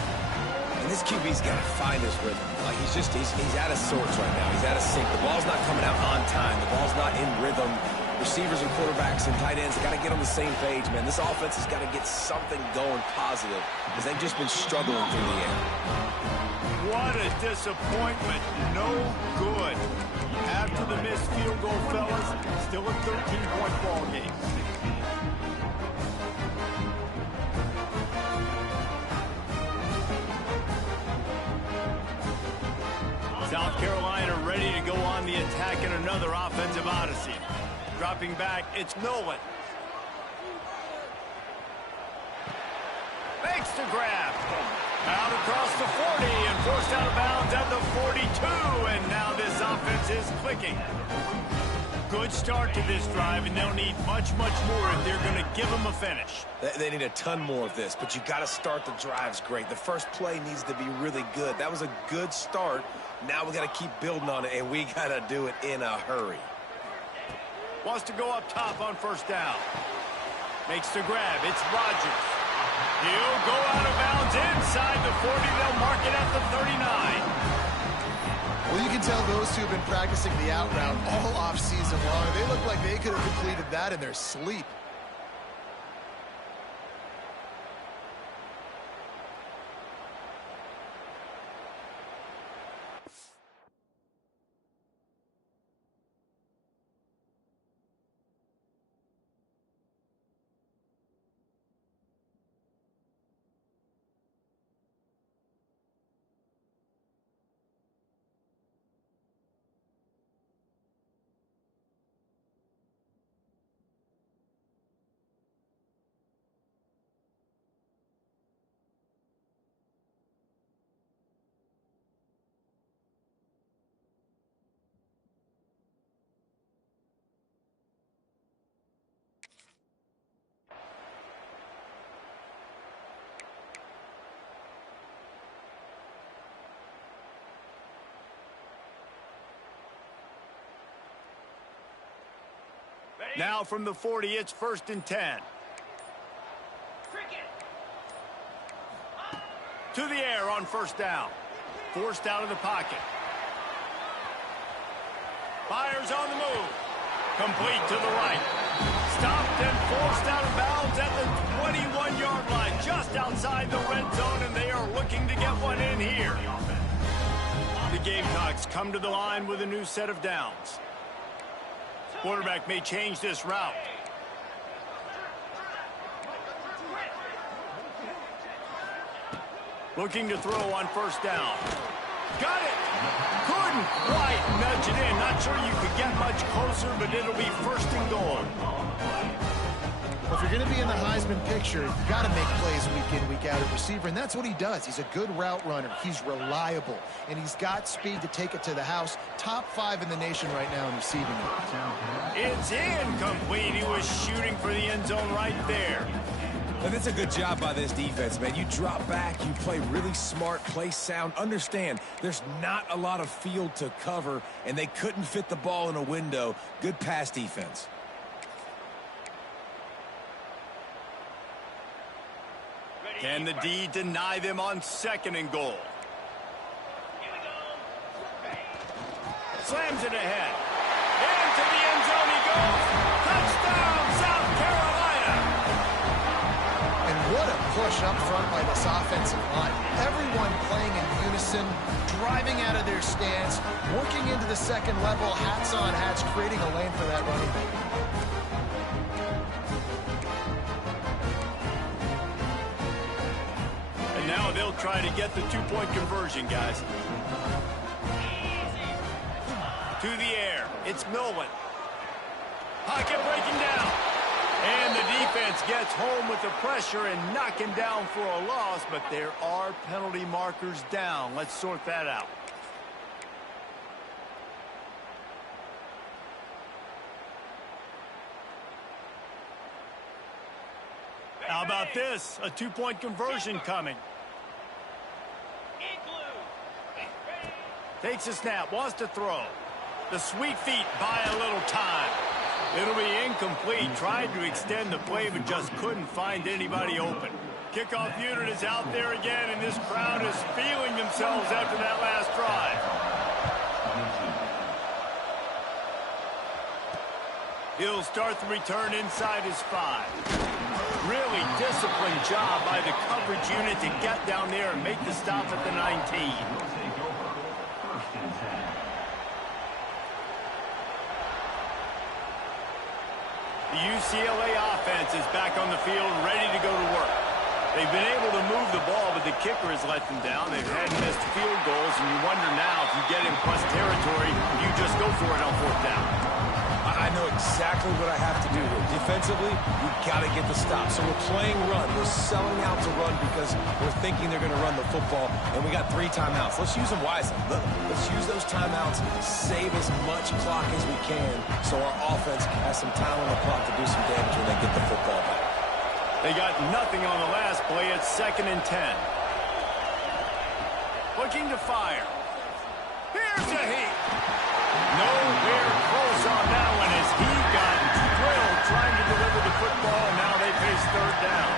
And this QB's got to find his rhythm. Like, he's out of sorts right now. He's out of sync. The ball's not coming out on time. The ball's not in rhythm. Receivers and quarterbacks and tight ends got to get on the same page, man. This offense has got to get something going positive because they've just been struggling through the air. What a disappointment. No good. After the missed field goal, fellas, still a 13-point ball game. South Carolina ready to go on the attack in another offensive odyssey. Dropping back, it's Nolan. Makes the grab. Out across the 40 and forced out of bounds at the 42. And now this offense is clicking. Good start to this drive, and they'll need much, much more if they're going to give them a finish. They need a ton more of this, but you got to start the drives great. The first play needs to be really good. That was a good start. Now we got to keep building on it, and we got to do it in a hurry. Wants to go up top on 1st down. Makes the grab. It's Rodgers. He'll go out of bounds inside the 40. They'll mark it at the 39. Well, you can tell those two have been practicing the out route all off-season long. They look like they could have completed that in their sleep. Now from the 40, it's 1st and 10. To the air on 1st down. Forced out of the pocket. Fires on the move. Complete to the right. Stopped and forced out of bounds at the 21-yard line, just outside the red zone, and they are looking to get one in here. The Gamecocks come to the line with a new set of downs. Quarterback may change this route. Looking to throw on 1st down. Got it! Couldn't quite nudge it in. Not sure you could get much closer, but it'll be 1st and goal. Well, if you're going to be in the Heisman picture, you got to make plays week in, week out at receiver, and that's what he does. He's a good route runner. He's reliable, and he's got speed to take it to the house. Top 5 in the nation right now in receiving it. It's incomplete. He was shooting for the end zone right there. But it's a good job by this defense, man. You drop back, you play really smart, play sound. Understand, there's not a lot of field to cover, and they couldn't fit the ball in a window. Good pass defense. Can the D deny them on 2nd and goal? Slams it ahead. Into the end zone he goes. Touchdown, South Carolina. And what a push up front by this offensive line. Everyone playing in unison, driving out of their stance, working into the 2nd level, hats on hats, creating a lane for that running back. And now they'll try to get the 2-point conversion, guys. To the air, it's Nolan. Pocket breaking down. And the defense gets home with the pressure and knocking down for a loss, but there are penalty markers down. Let's sort that out. How about this? A 2-point conversion coming. Takes a snap, wants to throw. The sweet feet buy a little time. It'll be incomplete. Tried to extend the play, but just couldn't find anybody open. Kickoff unit is out there again, and this crowd is feeling themselves after that last drive. He'll start the return inside his 5. Really disciplined job by the coverage unit to get down there and make the stop at the 19. The UCLA offense is back on the field, ready to go to work. They've been able to move the ball, but the kicker has let them down. They've had missed field goals, and you wonder now if you get in plus territory, you just go for it on 4th down. I know exactly what I have to do here. Defensively, we've got to get the stop. So we're playing run. We're selling out to run because we're thinking they're going to run the football, and we got 3 timeouts. Let's use them wisely. Let's use those timeouts, save as much clock as we can so our offense has some time on the clock to do some damage when they get the football back. They got nothing on the last play. It's 2nd and 10. Looking to fire. Here's a heat. Nowhere close on that one as he got drilled trying to deliver the football, and now they face 3rd down.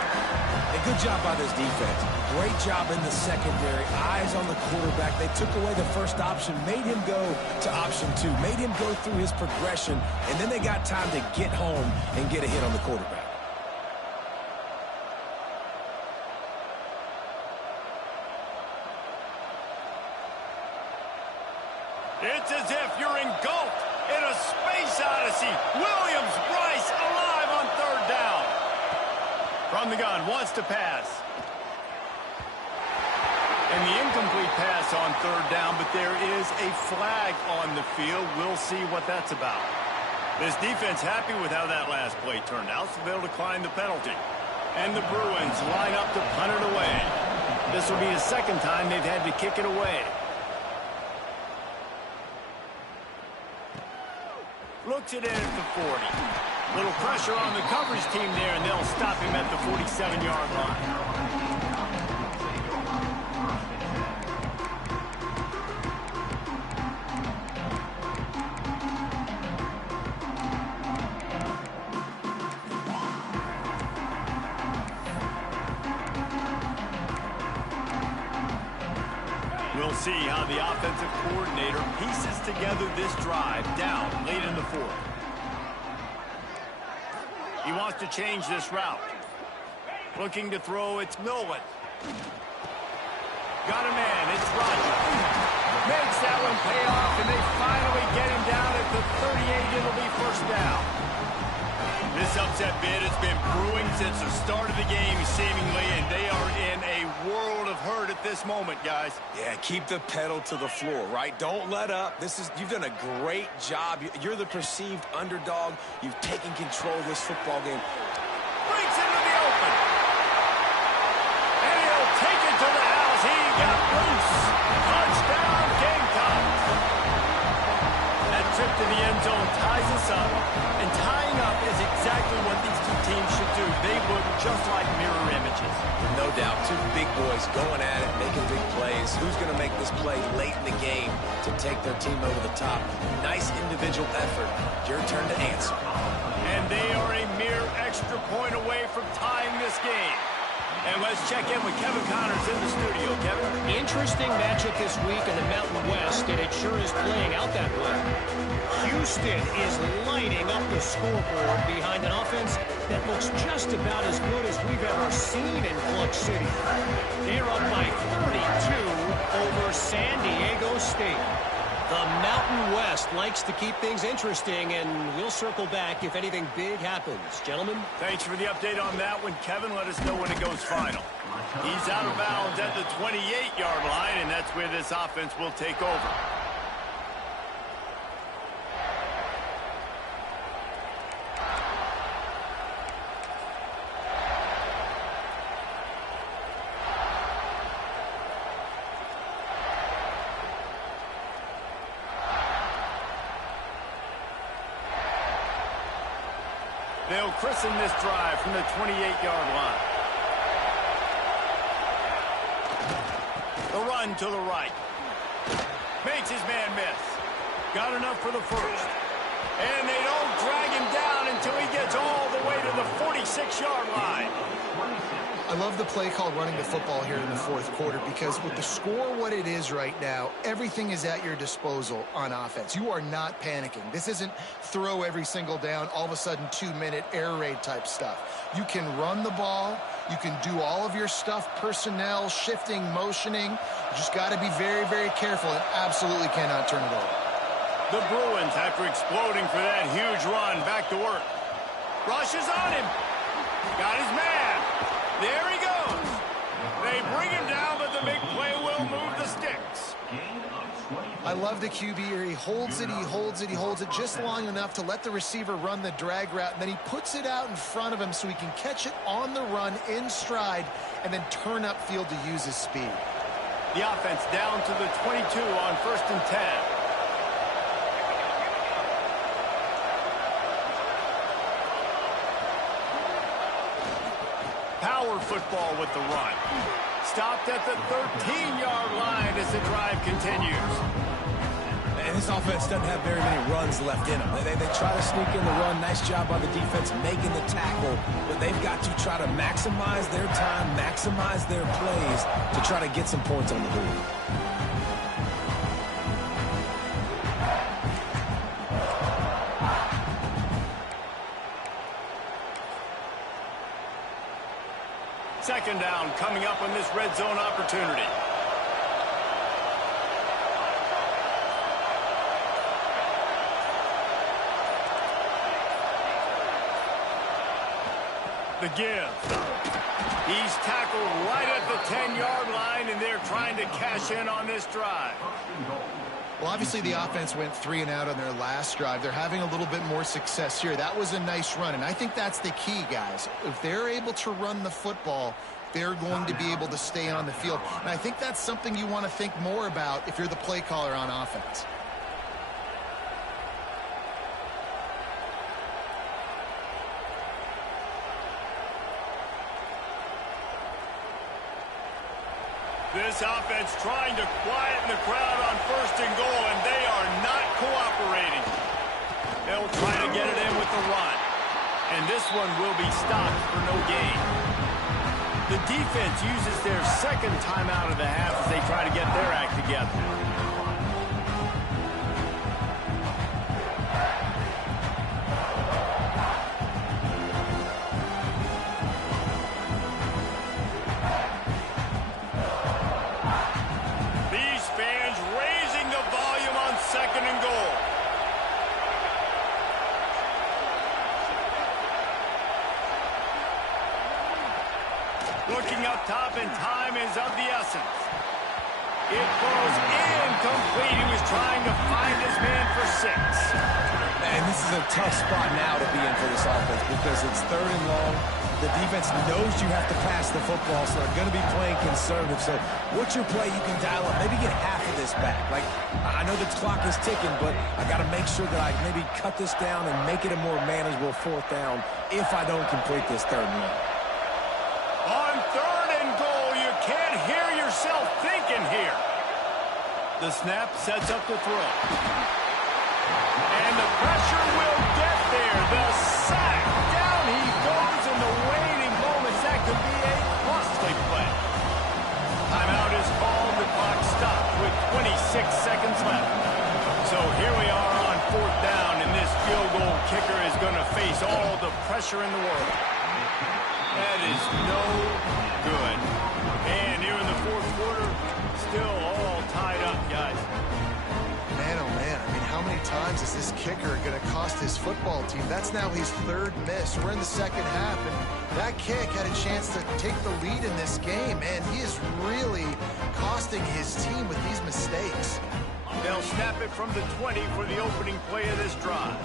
A good job by this defense. Great job in the secondary. Eyes on the quarterback. They took away the first option, made him go to option 2, made him go through his progression, and then they got time to get home and get a hit on the quarterback. It's as if you're engulfed in a space odyssey. Williams-Brice alive on 3rd down. From the gun, wants to pass. And the incomplete pass on 3rd down, but there is a flag on the field. We'll see what that's about. This defense happy with how that last play turned out, so they'll decline the penalty. And the Bruins line up to punt it away. This will be the 2nd time they've had to kick it away. Looks it in at the 40. Little pressure on the coverage team there, and they'll stop him at the 47-yard line. We'll see how the offensive coordinator pieces together this drive down late in the 4th. He wants to change this route. Looking to throw, it's Nolan. Got a man, it's Rodgers. Makes that one pay off, and they finally get him down at the 38. It'll be 1st down. This upset bid has been brewing since the start of the game, seemingly, and they are in a world of hurt at this moment, guys. Yeah, keep the pedal to the floor, right? Don't let up. You've done a great job. You're the perceived underdog. You've taken control of this football game. Breaks into the open. And he'll take it to the house. He got loose. Touchdown, Gamecocks. That trip to the end zone ties us up. And tying up is exactly what these 2 teams should do. They look just like mirror images. No doubt, 2 big boys going at it, making big plays. Who's going to make this play late in the game to take their team over the top? Nice individual effort. Your turn to answer. And they are a mere extra point away from tying this game. And let's check in with Kevin Connors in the studio. Kevin? Interesting matchup this week in the Mountain West, and it sure is playing out that way. Houston is lighting up the scoreboard behind an offense that looks just about as good as we've ever seen in Clutch City. They're up by 32 over San Diego State. The Mountain West likes to keep things interesting, and we'll circle back if anything big happens. Gentlemen? Thanks for the update on that one, Kevin. Let us know when it goes final. He's out of bounds at the 28-yard line, and that's where this offense will take over. They'll christen this drive from the 28-yard line. The run to the right. Makes his man miss. Got enough for the first. And they don't drag him down until he gets all the way to the 46-yard line. I love the play call running the football here in the fourth quarter because with the score what it is right now, everything is at your disposal on offense. You are not panicking. This isn't throw every single down, all of a sudden 2-minute air raid type stuff. You can run the ball. You can do all of your stuff, personnel, shifting, motioning. You just got to be very, very careful and absolutely cannot turn it over. The Bruins, after exploding for that huge run, back to work. Rushes on him. Got his man. There he goes. They bring him down, but the big play will move the sticks. I love the QB here. He holds it, he holds it, he holds it just long enough to let the receiver run the drag route, and then he puts it out in front of him so he can catch it on the run in stride and then turn upfield to use his speed. The offense down to the 22 on 1st and 10. Power football with the run. Stopped at the 13-yard line as the drive continues. And this offense doesn't have very many runs left in them. They try to sneak in the run. Nice job by the defense making the tackle. But they've got to try to maximize their time, maximize their plays to try to get some points on the board. Second down coming up on this red zone opportunity. The give. He's tackled right at the 10-yard line, and they're trying to cash in on this drive. Well, obviously the offense went 3 and out on their last drive. They're having a little bit more success here. That was a nice run, and I think that's the key, guys. If they're able to run the football, they're going to be able to stay on the field. And I think that's something you want to think more about if you're the play caller on offense. This offense trying to quieten the crowd on 1st and goal, and they are not cooperating. They'll try to get it in with the run. And this one will be stopped for no gain. The defense uses their second timeout of the half as they try to get their act together. Looking up top, and time is of the essence. It goes incomplete. He was trying to find his man for 6. And this is a tough spot now to be in for this offense because it's 3rd and long. The defense knows you have to pass the football, so they're going to be playing conservative. So what's your play you can dial up? Maybe get half of this back. Like, I know the clock is ticking, but I got to make sure that I maybe cut this down and make it a more manageable 4th down if I don't complete this 3rd and long. On 3rd and goal, you can't hear yourself thinking here. The snap sets up the throw. And the pressure will get there. The sack. Down he goes in the waning moments. That could be a costly play. Timeout is called. The clock stopped with 26 seconds left. So here we are on 4th down, and this field goal kicker is going to face all the pressure in the world. That is no good. And here in the 4th quarter, still all tied up, guys. Man, oh man, I mean, how many times is this kicker going to cost his football team? That's now his 3rd miss. We're in the 2nd half, and that kick had a chance to take the lead in this game, and he is really costing his team with these mistakes. They'll snap it from the 20 for the opening play of this drive.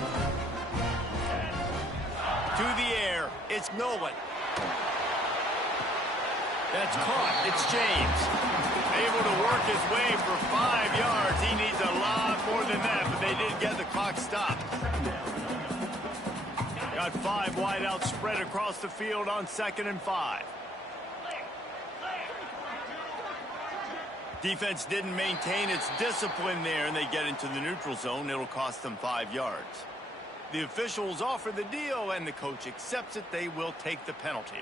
To the air, it's Nolan. That's caught. It's James. Able to work his way for 5 yards. He needs a lot more than that, but they did get the clock stopped. Got 5 wideouts spread across the field on 2nd and 5. Defense didn't maintain its discipline there, and they get into the neutral zone. It'll cost them 5 yards. The officials offer the deal, and the coach accepts it. They will take the penalty.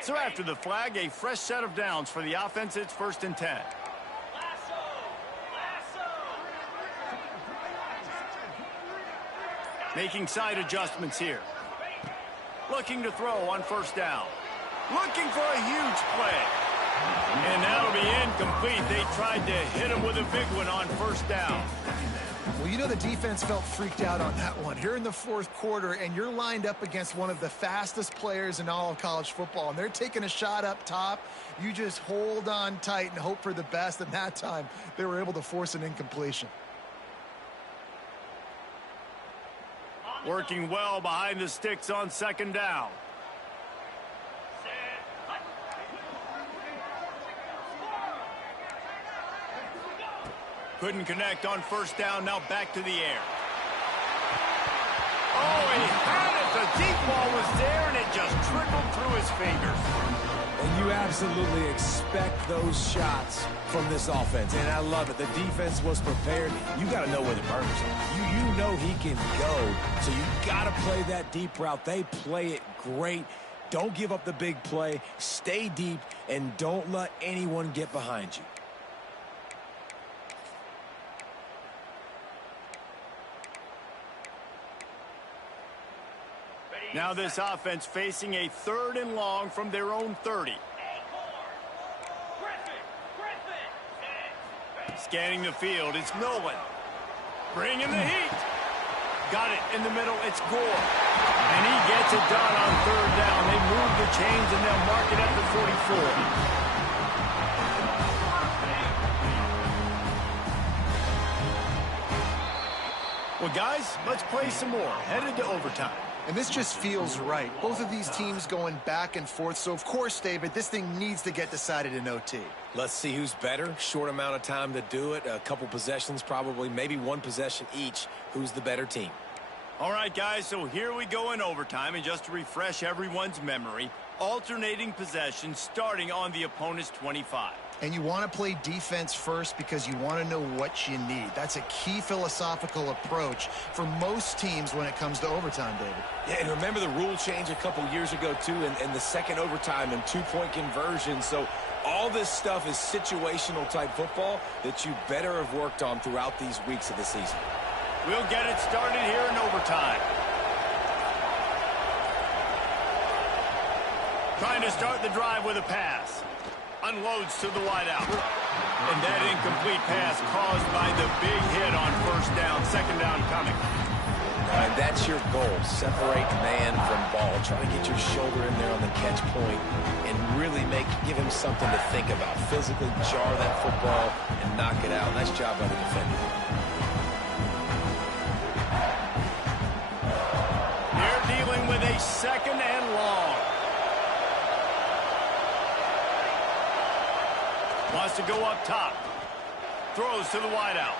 So after the flag, a fresh set of downs for the offense. It's 1st and 10. Making side adjustments here. Looking to throw on 1st down. Looking for a huge play. And that'll be incomplete. They tried to hit him with a big one on 1st down. Well, you know the defense felt freaked out on that one. You're in the 4th quarter, and you're lined up against one of the fastest players in all of college football, and they're taking a shot up top. You just hold on tight and hope for the best, and that time they were able to force an incompletion. Working well behind the sticks on 2nd down. Couldn't connect on 1st down. Now back to the air. Oh, he had it. The deep ball was there, and it just trickled through his fingers. And you absolutely expect those shots from this offense. And I love it. The defense was prepared. You got to know where the burners are. You know he can go. So you got to play that deep route. They play it great. Don't give up the big play. Stay deep, and don't let anyone get behind you. Now this offense facing a 3rd and long from their own 30. Scanning the field, it's Nolan. Bringing the heat. Got it in the middle, it's Gore. And he gets it done on 3rd down. They move the chains, and they'll mark it at the 44. Well, guys, let's play some more. Headed to overtime. And this just feels right. Both of these teams going back and forth. So, of course, David, this thing needs to get decided in OT. Let's see who's better. Short amount of time to do it. A couple possessions probably. Maybe one possession each. Who's the better team? All right, guys, so here we go in overtime. And just to refresh everyone's memory, alternating possessions starting on the opponent's 25. And you want to play defense first because you want to know what you need. That's a key philosophical approach for most teams when it comes to overtime, David. Yeah, and remember the rule change a couple years ago, too, and the second overtime and 2-point conversion. So all this stuff is situational type football that you better have worked on throughout these weeks of the season. We'll get it started here in overtime. Trying to start the drive with a pass. Unloads to the wideout. And that incomplete pass caused by the big hit on 1st down. 2nd down coming. And that's your goal. Separate man from ball. Try to get your shoulder in there on the catch point and really give him something to think about. Physically jar that football and knock it out. Nice job by the defender. They're dealing with a 2nd and long. Wants to go up top. Throws to the wideout.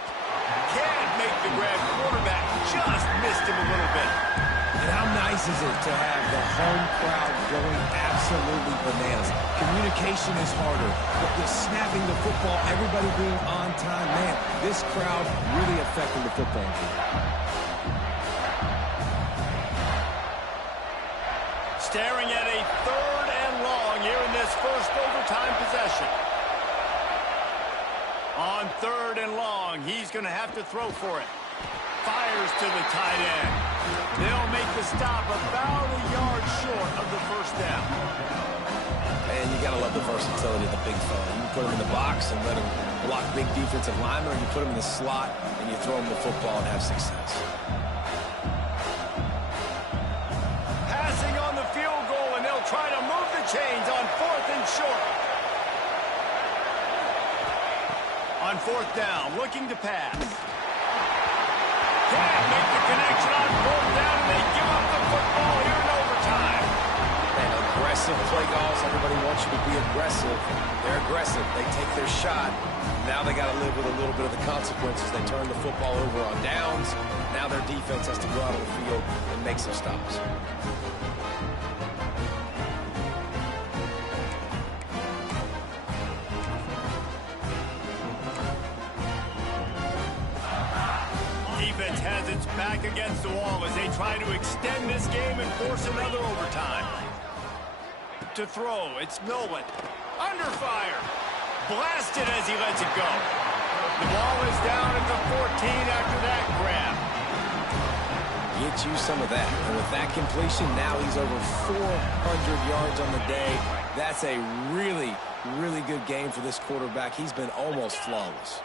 Can't make the grab. Quarterback just missed him a little bit. And how nice is it to have the home crowd going absolutely bananas? Communication is harder, but the snapping the football, everybody being on time, man, this crowd really affecting the football game. Staring at a 3rd and long here in this first overtime possession. On 3rd and long, he's going to have to throw for it. Fires to the tight end. They'll make the stop about a yard short of the 1st down. And you got to love the versatility of the big fella. You put him in the box and let him block big defensive linemen, or you put him in the slot and you throw him the football and have success. Passing on the field goal, and they'll try to move the chains on 4th and short. On 4th down, looking to pass. Can't make the connection on 4th down, and they give up the football here in overtime. And aggressive play calls. Everybody wants you to be aggressive. They're aggressive. They take their shot. Now they got to live with a little bit of the consequences. They turn the football over on downs. Now their defense has to go out on the field and make some stops. defense has its back against the wall as they try to extend this game and force another overtime. To throw, it's Nolan. Under fire. Blasted as he lets it go. The ball is down at the 14 after that grab. Get you some of that. And with that completion, now he's over 400 yards on the day. That's a really, really good game for this quarterback. He's been almost flawless.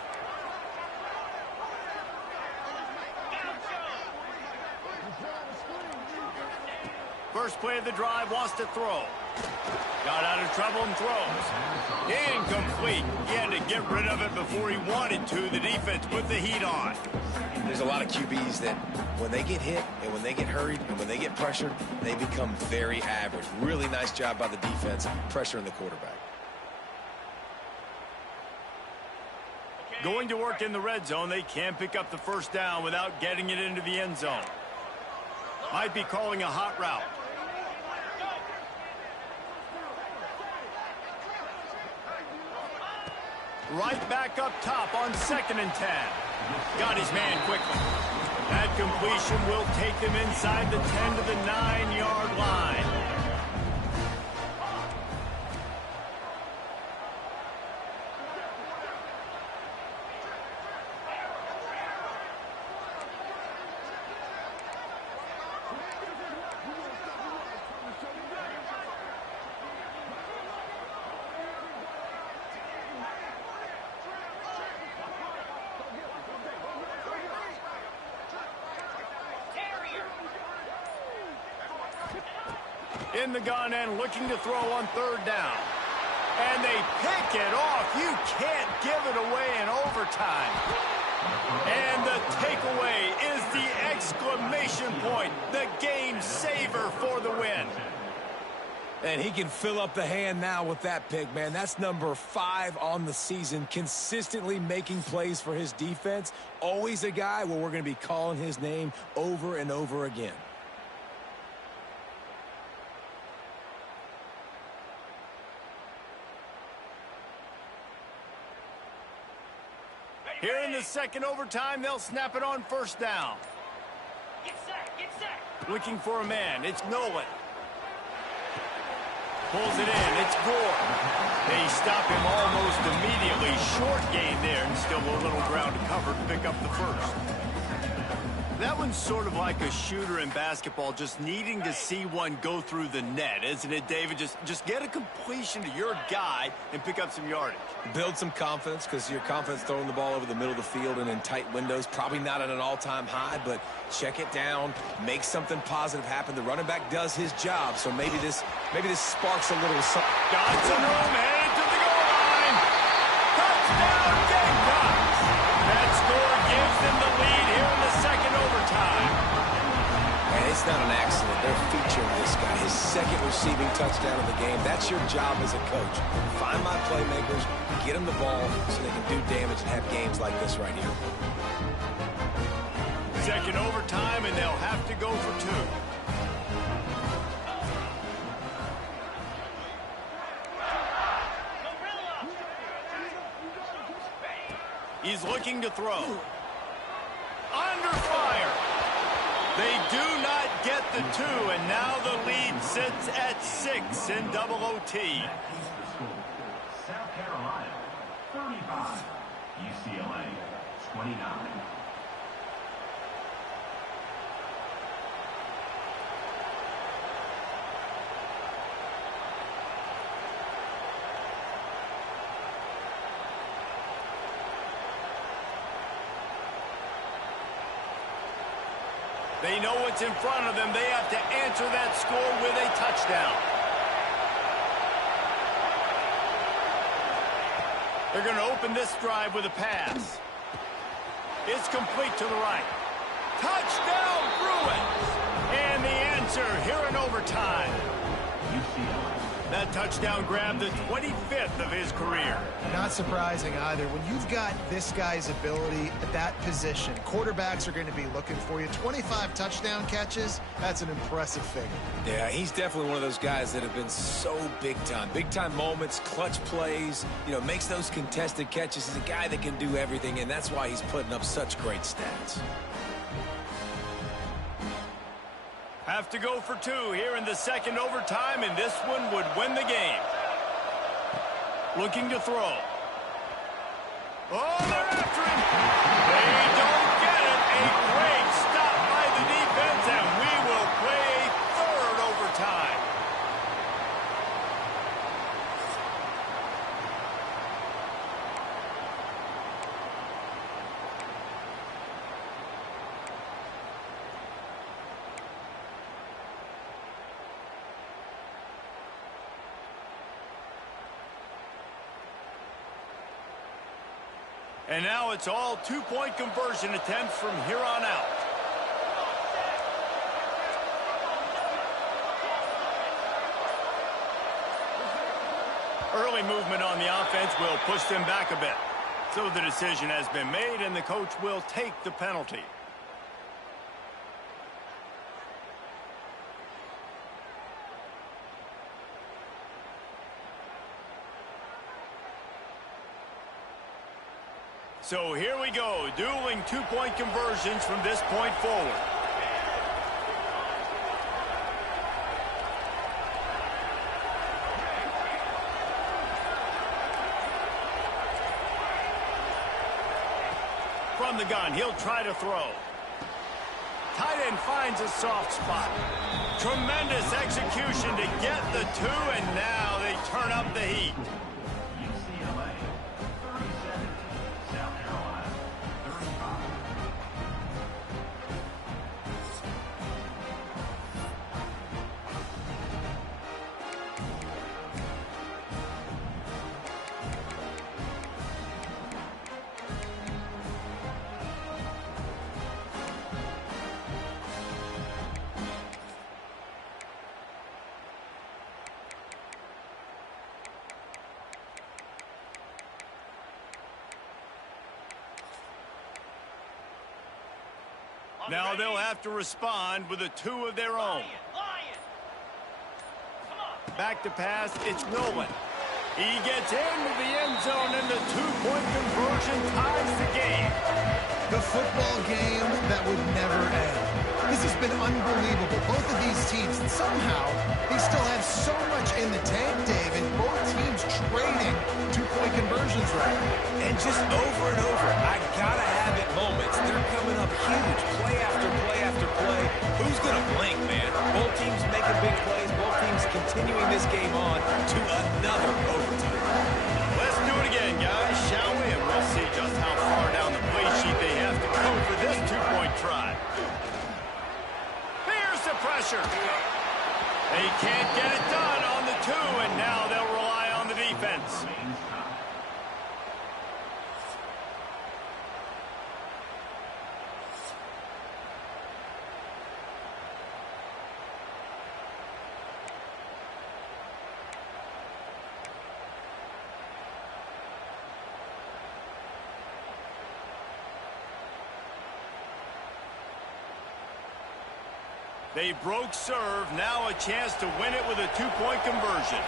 First play of the drive, wants to throw. Got out of trouble and throws. Incomplete. He had to get rid of it before he wanted to. The defense put the heat on. There's a lot of QBs that when they get hit and when they get hurried and when they get pressured, they become very average. Really nice job by the defense pressuring the quarterback. Going to work in the red zone, they can pick up the first down without getting it into the end zone. Might be calling a hot route. Right back up top on 2nd and 10. Got his man quickly. That completion will take them inside the 10 to the 9-yard line. In the gun and looking to throw on 3rd down. And they pick it off. You can't give it away in overtime. And the takeaway is the exclamation point. The game saver for the win. And he can fill up the hand now with that pick, man. That's number 5 on the season, consistently making plays for his defense. Always a guy where we're going to be calling his name over and over again. Here in the 2nd overtime, they'll snap it on 1st down. Get set. Looking for a man. It's Nolan. Pulls it in. It's Gore. They stop him almost immediately. Short gain there and still a little ground to cover to pick up the first. That one's sort of like a shooter in basketball, just needing to see one go through the net, isn't it, David? Just get a completion to your guy and pick up some yardage. Build some confidence, because your confidence throwing the ball over the middle of the field and in tight windows, probably not at an all-time high, but check it down, make something positive happen. The running back does his job, so maybe this sparks a little something. Got some room, headed to the goal line. Touchdown, Gamecocks! That score gives them the lead here in the 2nd overtime. And it's not an accident. They're featuring this guy, his 2nd receiving touchdown of the game. That's your job as a coach. Find my playmakers, get them the ball so they can do damage and have games like this right here. 2nd overtime, and they'll have to go for 2. He's looking to throw. Under fire. They do not get the 2, and now the lead sits at 6 in double OT. South Carolina, 35. UCLA, 29. They know what's in front of them. They have to answer that score with a touchdown. They're going to open this drive with a pass. It's complete to the right. Touchdown, Bruins! And the answer here in overtime. That touchdown grabbed the 25th of his career. Not surprising either. When you've got this guy's ability at that position, quarterbacks are going to be looking for you. 25 touchdown catches, that's an impressive figure. Yeah, he's definitely one of those guys that have been so big time. Big time moments, clutch plays, makes those contested catches. He's a guy that can do everything, and that's why he's putting up such great stats. Have to go for two here in the second overtime, and this one would win the game. Looking to throw. Oh, they're after him. They don't get it. A great stop by the defense, and we will play a third overtime. And now it's all two-point conversion attempts from here on out. Early movement on the offense will push them back a bit. So the decision has been made, and the coach will take the penalty. So here we go, dueling two-point conversions from this point forward. From the gun, he'll try to throw. Tight end finds a soft spot. Tremendous execution to get the two, and now they turn up the heat. UCLA 37, South Carolina 35. Now they'll have to respond with a two of their own. Back to pass, it's Nolan. He gets into the end zone, and the two-point conversion ties the game. The football game that would never end. This has been unbelievable. Both of these teams, and somehow, they still have so much in the tank, Dave, and both teams trading two-point conversions right now. And just over and over, I gotta have it moments. They're coming up huge, play after play after play. Who's gonna blink, man? Both teams making big plays, both teams continuing this game on to another overtime. Let's do it again, guys, shall we? And we'll see just how far down the play sheet they have to go for this two-point try. Here's the pressure. They can't get it done on the two, and now they'll rely on the defense. They broke serve, now a chance to win it with a two-point conversion.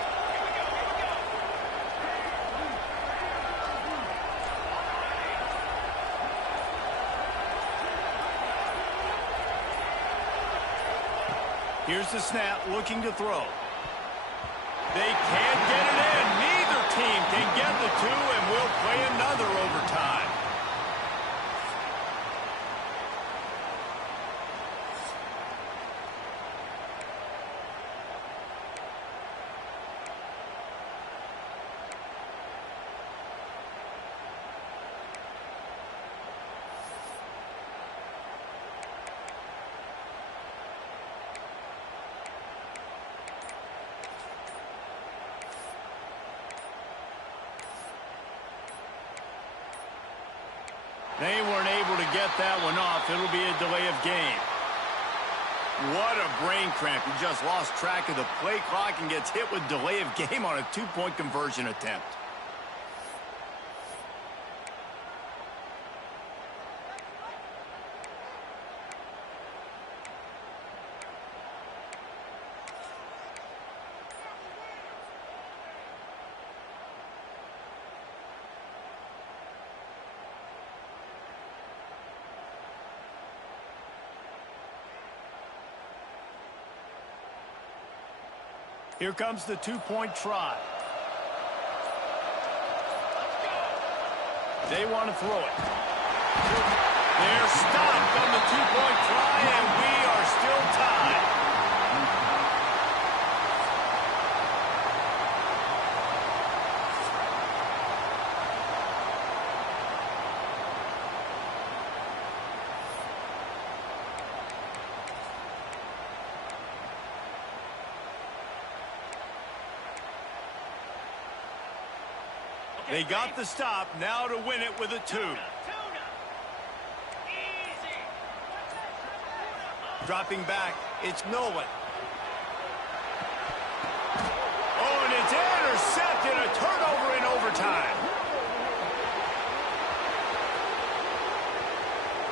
Here's the snap, looking to throw. They can't get it in. Neither team can get the two, and we'll play another overtime. They weren't able to get that one off. It'll be a delay of game. What a brain cramp. He just lost track of the play clock and gets hit with delay of game on a two-point conversion attempt. Here comes the two-point try. They want to throw it. They're stopped on the two-point try, and we are still tied. They got the stop, now to win it with a 2. Dropping back, it's Nolan. Oh, and it's intercepted, a turnover in overtime.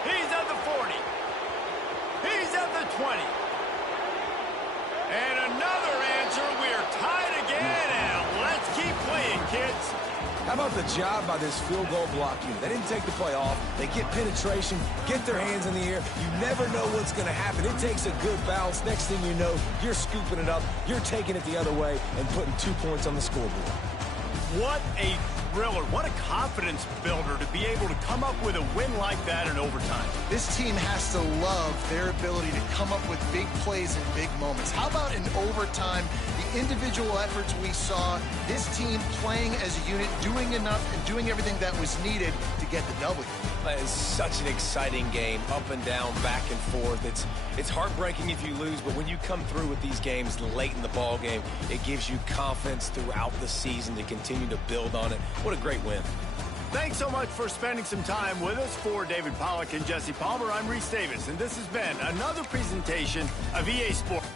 He's at the 40. He's at the 20. And another answer, we're tied again, and let's keep playing, kids. How about the job by this field goal block unit? They didn't take the play off. They get penetration, get their hands in the air. You never know what's going to happen. It takes a good bounce. Next thing you know, you're scooping it up. You're taking it the other way and putting 2 points on the scoreboard. What a thriller. What a confidence builder to be able to come up with a win like that in overtime. This team has to love their ability to come up with big plays in big moments. How about in overtime, the individual efforts we saw, this team playing as a unit, doing enough and doing everything that was needed to get the W. It's such an exciting game, up and down, back and forth. It's heartbreaking if you lose, but when you come through with these games late in the ball game, it gives you confidence throughout the season to continue to build on it. What a great win. Thanks so much for spending some time with us. For David Pollack and Jesse Palmer, I'm Reese Davis, and this has been another presentation of EA Sports.